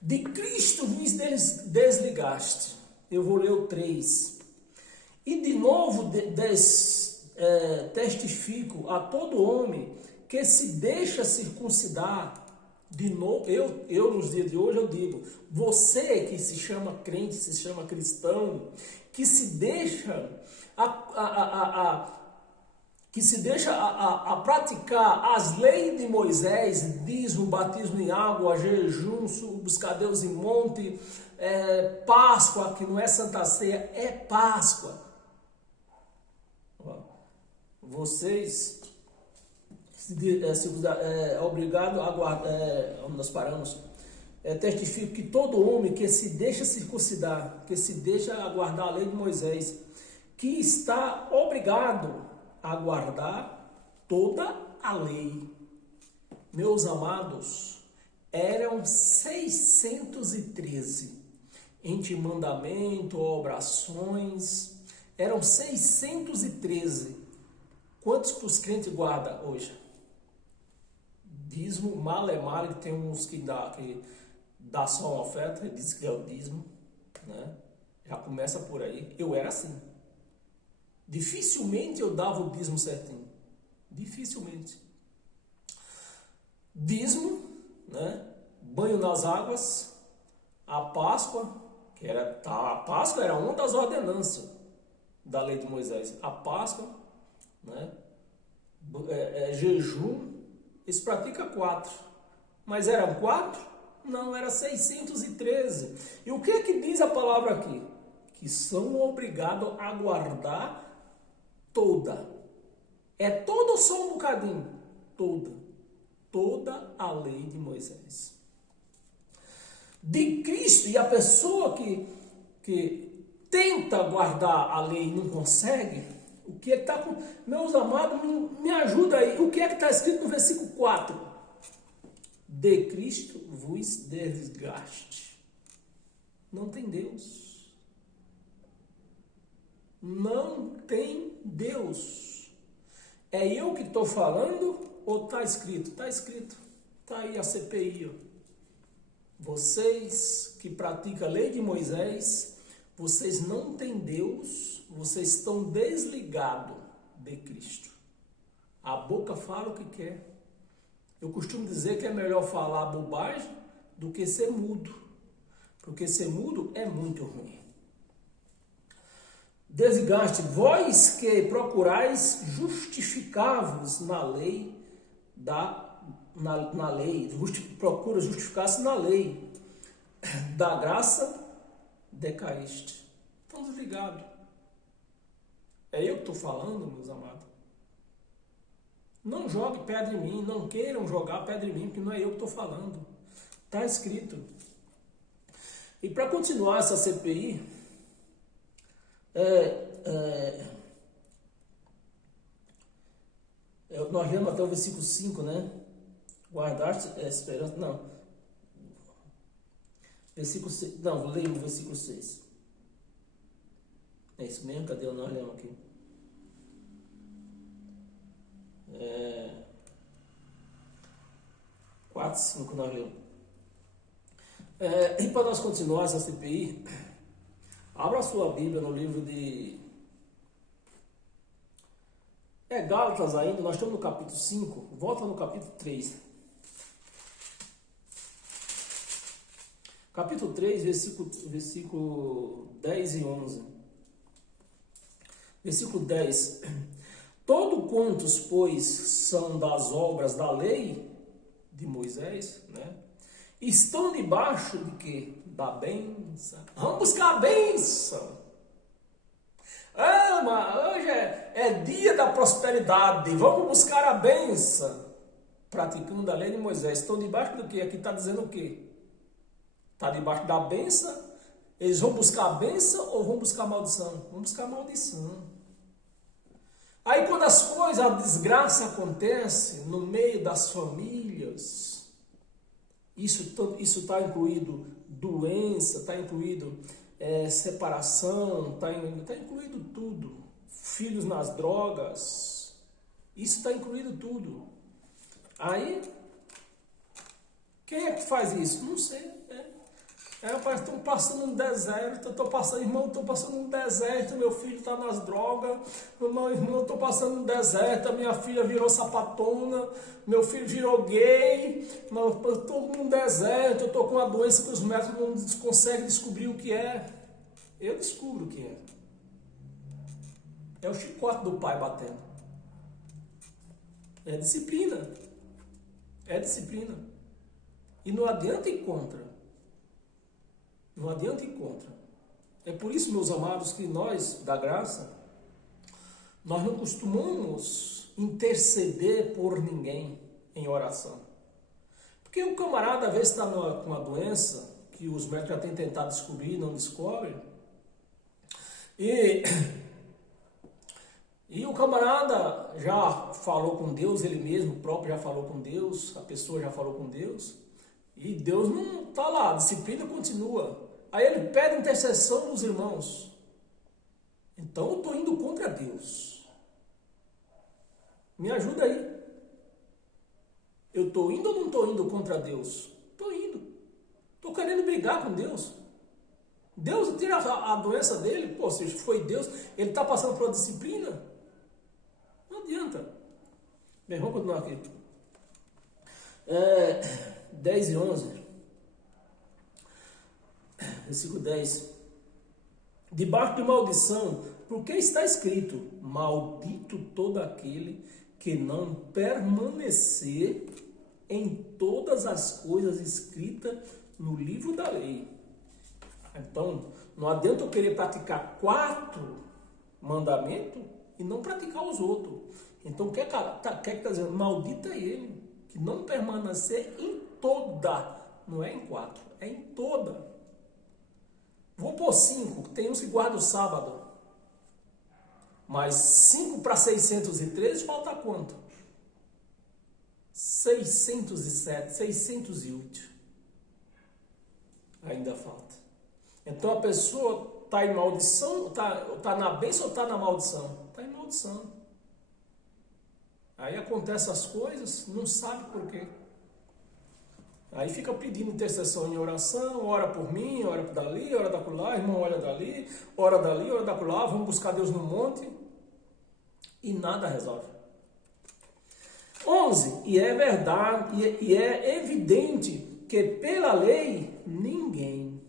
De Cristo vos desligaste. Eu vou ler o 3. E de novo testifico a todo homem que se deixa circuncidar. De novo, eu nos dias de hoje eu digo, você que se chama crente, se chama cristão, que se deixa a praticar as leis de Moisés, dízimo, batismo em água, jejum, buscar Deus em monte, Páscoa, que não é Santa Ceia, é Páscoa. Vocês obrigado a guardar, onde nós paramos, testifico que todo homem que se deixa circuncidar, que se deixa guardar a lei de Moisés, que está obrigado a guardar toda a lei. Meus amados, eram 613, entre mandamento, orações, eram 613. Quantos que os crentes guardam hoje? Dízimo, male, que tem uns que dá só uma oferta, diz que é o dízimo, né? Já começa por aí. Eu era assim. Dificilmente eu dava o dízimo certinho. Dificilmente. Dízimo, né? Banho nas águas, a Páscoa, a Páscoa era uma das ordenanças da lei de Moisés. A Páscoa, né? Jejum, isso pratica 4. Mas eram 4? Não, era 613. E o que é que diz a palavra aqui? Que são obrigados a guardar toda. É toda ou só um bocadinho? Toda. Toda a lei de Moisés. De Cristo, e a pessoa que tenta guardar a lei e não consegue, o que está com... Meus amados, me ajuda aí. O que é que está escrito no versículo 4? De Cristo vos desgaste. Não tem Deus. Não tem Deus. É eu que estou falando ou está escrito? Está escrito. Está aí a CPI. Ó. Vocês que praticam a lei de Moisés, vocês não têm Deus, vocês estão desligados de Cristo. A boca fala o que quer. Eu costumo dizer que é melhor falar bobagem do que ser mudo, porque ser mudo é muito ruim. Desgaste, vós que procurais justificar-vos na lei, procura justificar-se na lei da graça, decaíste. Estão desligados. É eu que estou falando, meus amados. Não jogue pedra em mim, não queiram jogar pedra em mim, porque não é eu que estou falando. Está escrito. E para continuar essa CPI, nós lemos até o versículo 5, né? Guardaste a esperança. Não. Versículo 6. Não, vou ler o versículo 6. É isso mesmo? Cadê o nós lemos aqui? 4, 5 nós lemos. E para nós continuar essa CPI, abra a sua Bíblia no livro de Gálatas ainda, nós estamos no capítulo 5, volta no capítulo 3. Capítulo 3, versículo 10 e 11. Versículo 10. Todo quantos, pois, são das obras da lei de Moisés, né? Estão debaixo de quê? Da bênção. Vamos buscar a bênção. Hoje é dia da prosperidade. Vamos buscar a bênção. Praticando a lei de Moisés. Estão debaixo do quê? Aqui está dizendo o quê? Está debaixo da bênção. Eles vão buscar a bênção ou vão buscar a maldição? Vão buscar a maldição. Aí quando as coisas, a desgraça acontece no meio das famílias, isso está incluído doença, está incluído separação, está incluído tudo. Filhos nas drogas, isso está incluído tudo. Aí, quem é que faz isso? Não sei. Estão passando no deserto, estou passando no deserto, meu filho está nas drogas, meu irmão, estou passando no deserto, a minha filha virou sapatona, meu filho virou gay, eu estou no deserto, eu estou com uma doença que os médicos não conseguem descobrir o que é. Eu descubro o que é. É o chicote do pai batendo. É disciplina. É disciplina. E não adianta ir contra. Não adianta ir contra. É por isso, meus amados, que nós, da graça, nós não costumamos interceder por ninguém em oração. Porque o camarada, às vezes, está com uma doença que os médicos já têm tentado descobrir, não descobrem. E o camarada já falou com Deus, ele mesmo próprio já falou com Deus, a pessoa já falou com Deus. E Deus não está lá, a disciplina continua. Aí ele pede intercessão dos irmãos. Então eu estou indo contra Deus. Me ajuda aí. Eu estou indo ou não estou indo contra Deus? Estou indo. Estou querendo brigar com Deus. Deus tira a doença dele. Pô, se foi Deus, ele está passando por uma disciplina. Não adianta. Bem, vamos continuar aqui. 10 e 11. Versículo 10. Debaixo de maldição, porque está escrito: maldito todo aquele que não permanecer em todas as coisas escritas no livro da lei. Então, não adianta eu querer praticar 4 mandamentos e não praticar os outros. Então, o que está dizendo? Maldito é ele que não permanecer em toda, não é em 4, é em toda. Vou pôr 5, tem uns que guardam o sábado. Mas 5 para 613 falta quanto? 607, 608. Ainda falta. Então a pessoa está em maldição, está na bênção ou está na maldição? Está em maldição. Aí acontecem as coisas, não sabe por quê. Aí fica pedindo intercessão em oração, ora por mim, ora por dali, ora daquela, irmão, olha dali, ora daquela, vamos buscar Deus no monte. E nada resolve. 11. E é verdade, e é evidente que pela lei ninguém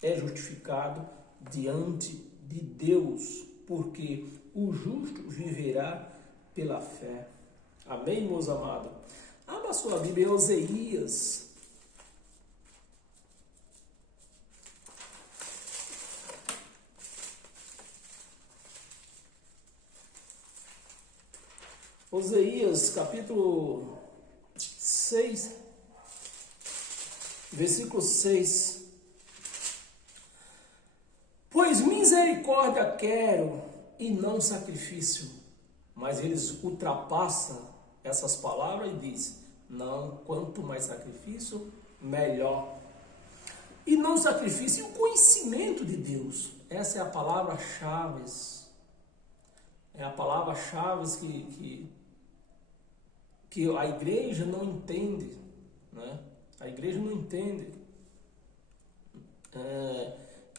é justificado diante de Deus, porque o justo viverá pela fé. Amém, meus amados? Abra a sua Bíblia em Oséias. Oséias, capítulo 6, versículo 6. Pois misericórdia quero e não sacrifício. Mas eles ultrapassam essas palavras e dizem: não, quanto mais sacrifício, melhor. E não sacrifício, e o conhecimento de Deus. Essa é a palavra-chave. É a palavra-chave que a igreja não entende. Né? A igreja não entende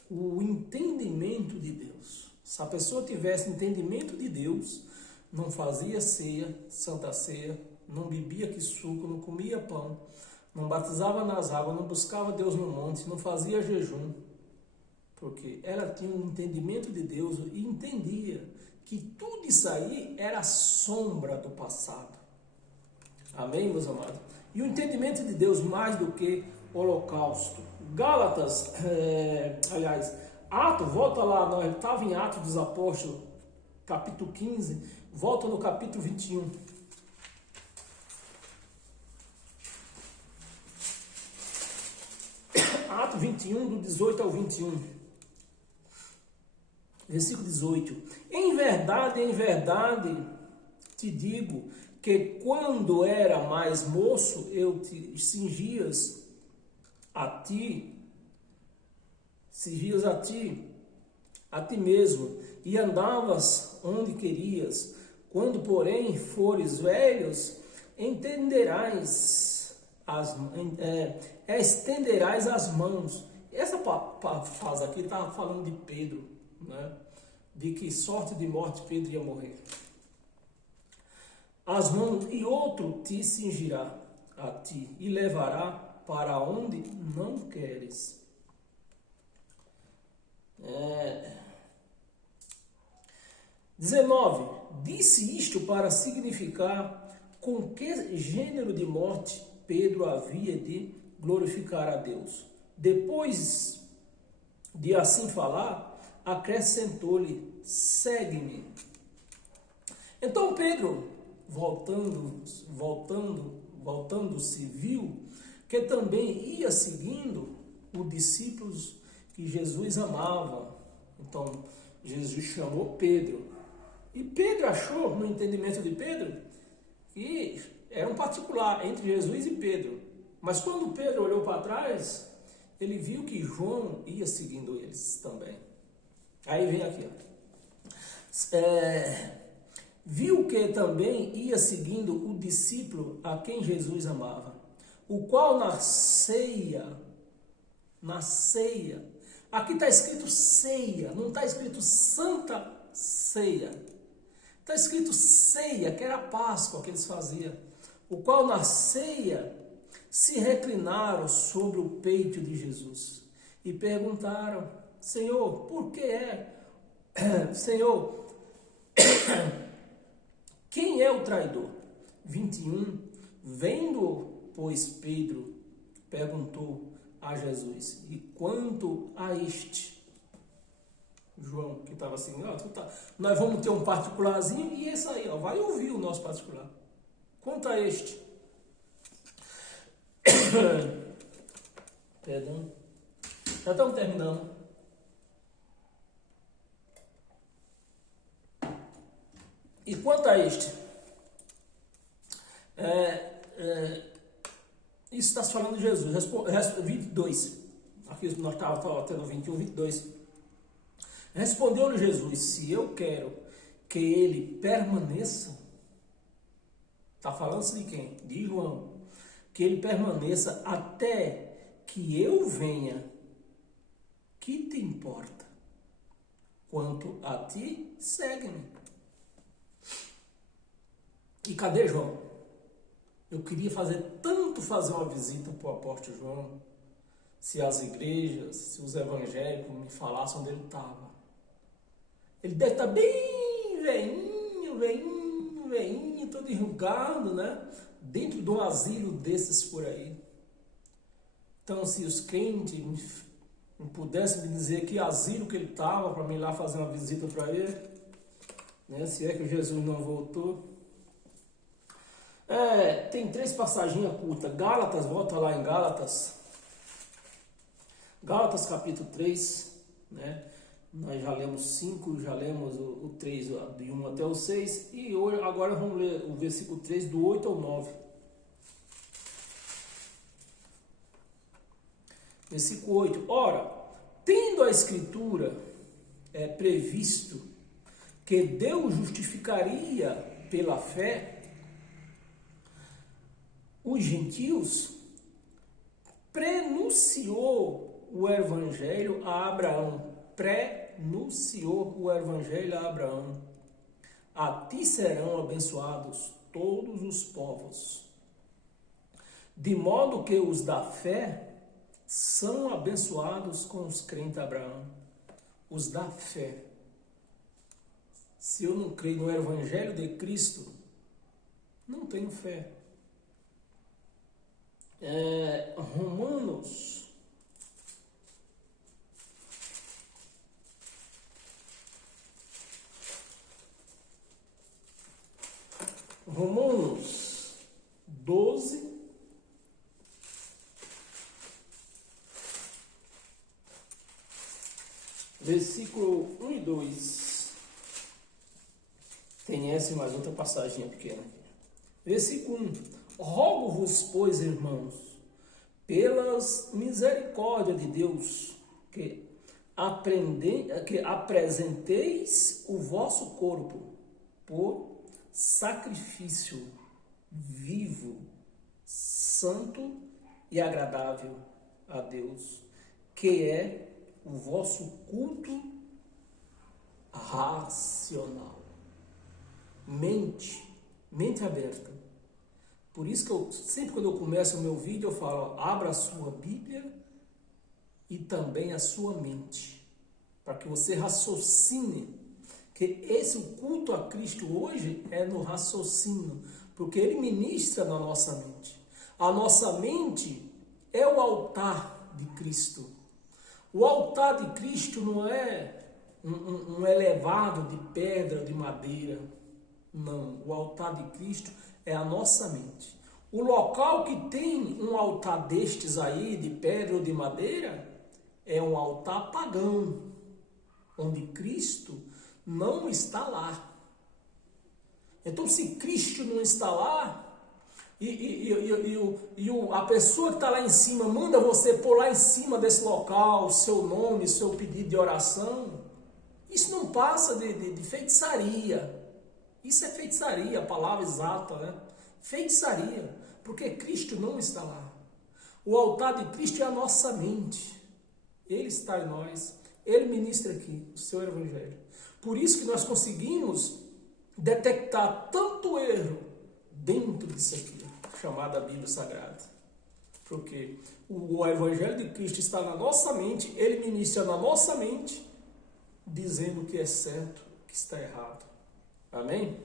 o entendimento de Deus. Se a pessoa tivesse entendimento de Deus, não fazia ceia, santa ceia, não bebia que suco, não comia pão, não batizava nas águas, não buscava Deus no monte, não fazia jejum, porque ela tinha um entendimento de Deus e entendia que tudo isso aí era sombra do passado. Amém, meus amados? E o entendimento de Deus mais do que holocausto. Gálatas, Atos, volta lá, nós estávamos em Atos dos Apóstolos, capítulo 15, volta no capítulo 21. Atos 21, do 18 ao 21. Versículo 18. Em verdade, te digo que quando era mais moço, eu te cingias a ti mesmo, e andavas onde querias. Quando, porém, fores velhos, estenderás as mãos. Essa frase aqui está falando de Pedro, né? De que sorte de morte Pedro ia morrer. As mãos, e outro te cingirá a ti, e levará para onde não queres. 19. Disse isto para significar com que gênero de morte Pedro havia de glorificar a Deus. Depois de assim falar, acrescentou-lhe: segue-me. Então Pedro, voltando-se, viu que também ia seguindo os discípulos que Jesus amava. Então Jesus chamou Pedro. E Pedro achou, no entendimento de Pedro, que era um particular entre Jesus e Pedro. Mas quando Pedro olhou para trás, ele viu que João ia seguindo eles também. Aí vem aqui, viu que também ia seguindo o discípulo a quem Jesus amava, o qual na ceia, aqui está escrito ceia, não está escrito Santa Ceia, está escrito ceia, que era a Páscoa que eles faziam, o qual na ceia se reclinaram sobre o peito de Jesus e perguntaram: Senhor, por que Senhor, quem é o traidor? 21. Vendo, pois, Pedro perguntou a Jesus: e quanto a este? João, que estava assim, nós vamos ter um particularzinho e esse aí, vai ouvir o nosso particular. Quanto a este? Perdão. Já estamos terminando. E quanto a este? Isso está se falando de Jesus. 22. Aqui nós estávamos tendo 21, 22. Respondeu-lhe Jesus: se eu quero que ele permaneça, está falando de quem? De João. Que ele permaneça até que eu venha, que te importa? Quanto a ti, segue-me. E cadê João? Eu queria tanto fazer uma visita para o apóstolo João, se as igrejas, se os evangélicos me falassem onde ele estava. Ele deve estar bem veinho, todo enrugado, né? Dentro de um asilo desses por aí. Então, se os crentes me pudessem me dizer que asilo que ele estava, para mim ir lá fazer uma visita para ele, né? Se é que Jesus não voltou. Tem 3 passagens curtas. Gálatas, volta lá em Gálatas. Gálatas capítulo 3, né? Nós já lemos 5, já lemos o 3, de 1 até o 6, e hoje, agora vamos ler o versículo 3, do 8 ao 9. Versículo 8. Ora, tendo a Escritura previsto que Deus justificaria pela fé os gentios, prenunciou o Evangelho a Abraão. Prenunciou o Evangelho a Abraão: a ti serão abençoados todos os povos, De modo que os da fé são abençoados com os crentes de Abraão. Os da fé. Se eu não creio no Evangelho de Cristo, não tenho fé. Romanos 12, versículo 1 e 2. Tem essa e mais outra passagem pequena. Versículo 1. Rogo-vos, pois, irmãos, pelas misericórdias de Deus, que apresenteis o vosso corpo por sacrifício vivo, santo e agradável a Deus, que é o vosso culto racional. Mente aberta. Por isso que eu sempre quando eu começo o meu vídeo eu falo, abra a sua Bíblia e também a sua mente, para que você raciocine, que esse o culto a Cristo hoje é no raciocínio, porque ele ministra na nossa mente. A nossa mente é o altar de Cristo. O altar de Cristo não é um elevado de pedra, de madeira. Não, o altar de Cristo é a nossa mente. O local que tem um altar destes aí, de pedra ou de madeira, é um altar pagão, onde Cristo não está lá. Então, se Cristo não está lá, a pessoa que está lá em cima manda você pôr lá em cima desse local seu nome, seu pedido de oração, isso não passa de feitiçaria. Isso é feitiçaria, a palavra exata, né? Feitiçaria, porque Cristo não está lá. O altar de Cristo é a nossa mente. Ele está em nós. Ele ministra aqui o seu Evangelho. Por isso que nós conseguimos detectar tanto erro dentro disso aqui, chamada Bíblia Sagrada. Porque o Evangelho de Cristo está na nossa mente, ele ministra na nossa mente, dizendo o que é certo, o que está errado. Amém?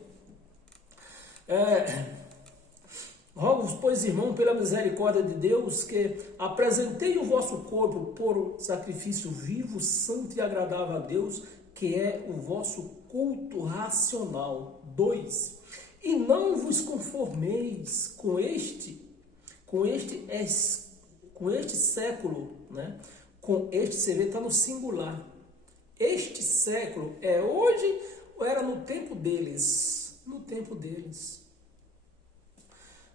Rogo-vos, pois, irmão, pela misericórdia de Deus, que apresentei o vosso corpo por sacrifício vivo, santo e agradável a Deus, que é o vosso culto racional. 2. E não vos conformeis com este século, né? Com este, você vê, está no singular. Este século é hoje ou era no tempo deles? No tempo deles.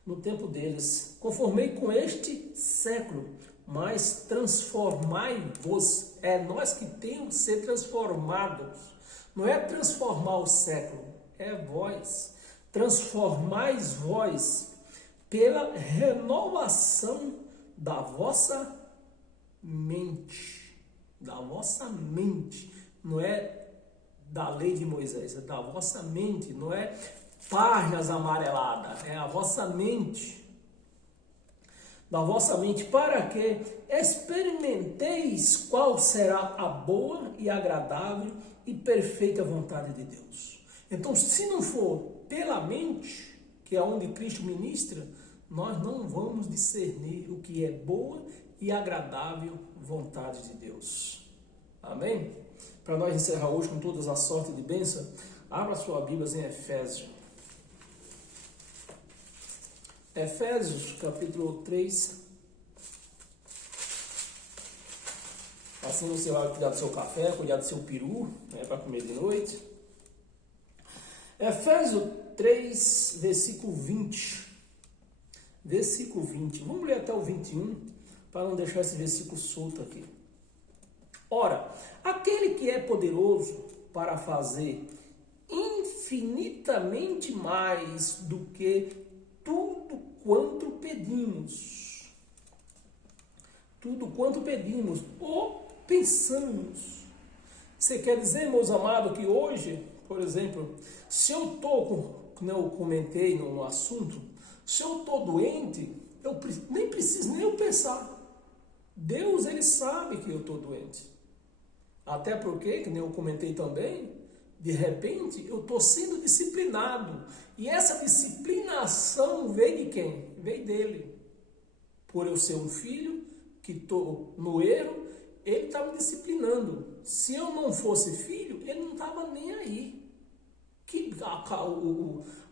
No tempo deles. Conformei com este século, mas transformai-vos. É nós que temos que ser transformados. Não é transformar o século, é vós. Transformais vós pela renovação da vossa mente. Da vossa mente. Não é da lei de Moisés, é da vossa mente. Não é páginas amareladas, é a vossa mente. Da vossa mente, para que experimenteis qual será a boa e agradável e perfeita vontade de Deus. Então, se não for pela mente, que é onde Cristo ministra, nós não vamos discernir o que é boa e agradável vontade de Deus. Amém? Para nós encerrar hoje com todas as sortes de bênção, abra sua Bíblia em Efésios. Efésios, capítulo 3. Assim você vai cuidar do seu café, cuidar do seu peru, né, para comer de noite. Efésios 3, versículo 20. Versículo 20. Vamos ler até o 21, para não deixar esse versículo solto aqui. Ora, aquele que é poderoso para fazer infinitamente mais do que tudo quanto pedimos. Tudo quanto pedimos ou pensamos. Você quer dizer, meus amados, que hoje, por exemplo, se eu estou, como eu comentei no assunto, se eu estou doente, eu nem preciso nem eu pensar. Deus, ele sabe que eu estou doente. Até porque, que nem eu comentei também, de repente eu estou sendo disciplinado. E essa disciplinação veio de quem? Veio dele. Por eu ser um filho que estou no erro, ele está me disciplinando. Se eu não fosse filho, ele não estava nem aí.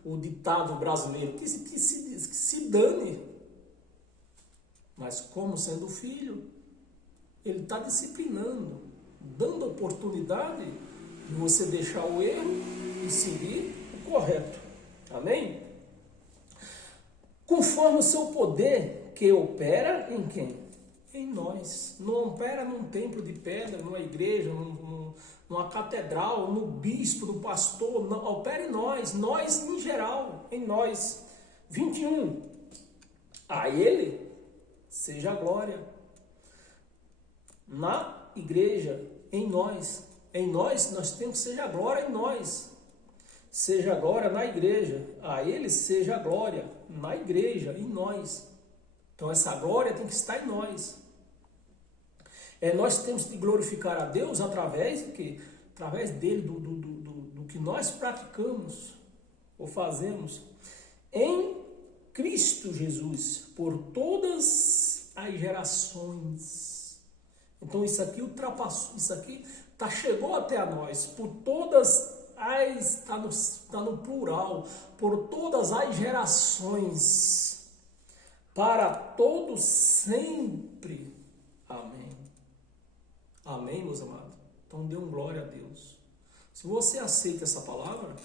O ditado brasileiro, que se dane. Mas como sendo filho, ele está disciplinando, dando oportunidade de você deixar o erro e seguir o correto. Amém? Conforme o seu poder que opera em quem? Em nós. Não opera num templo de pedra, numa igreja, numa catedral, no bispo, no pastor. Não, opera em nós em geral, em nós. 21. A ele seja a glória. Na igreja, em nós. Em nós temos que seja a glória em nós. Seja a glória na igreja. A ele seja a glória na igreja, em nós. Então essa glória tem que estar em nós. Nós temos que glorificar a Deus através dele, do que nós praticamos ou fazemos em Cristo Jesus, por todas as gerações. Então isso aqui ultrapassou, isso aqui chegou até a nós, por todas as, está no plural, por todas as gerações, para todos sempre. Amém. Amém, meus amados? Então dê um glória a Deus. Se você aceita essa palavra,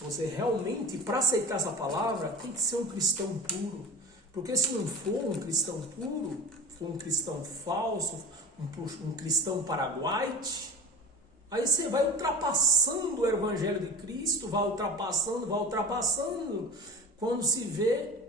você realmente, para aceitar essa palavra, tem que ser um cristão puro. Porque se não for um cristão puro, for um cristão falso, um cristão paraguaite, aí você vai ultrapassando o Evangelho de Cristo, vai ultrapassando. Quando se vê,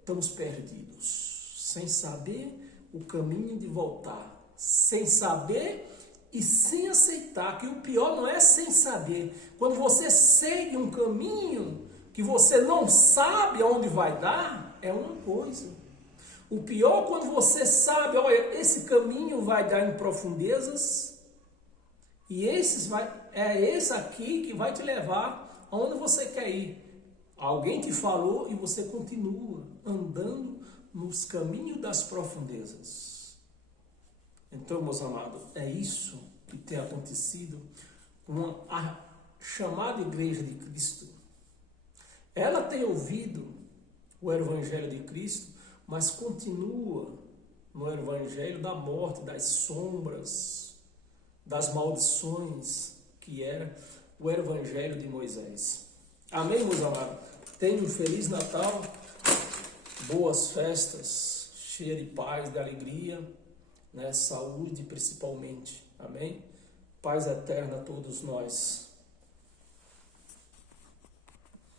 estamos perdidos, sem saber o caminho de voltar. Sem saber e sem aceitar, que o pior não é sem saber. Quando você segue um caminho que você não sabe aonde vai dar, é uma coisa. O pior é quando você sabe, olha, esse caminho vai dar em profundezas e esse aqui que vai te levar aonde você quer ir. Alguém te falou e você continua andando nos caminhos das profundezas. Então, meus amados, é isso que tem acontecido com a chamada Igreja de Cristo. Ela tem ouvido o Evangelho de Cristo, mas continua no Evangelho da morte, das sombras, das maldições, que era o Evangelho de Moisés. Amém, meus amados? Tenham um Feliz Natal, boas festas, cheias de paz, de alegria, saúde principalmente, amém? Paz eterna a todos nós.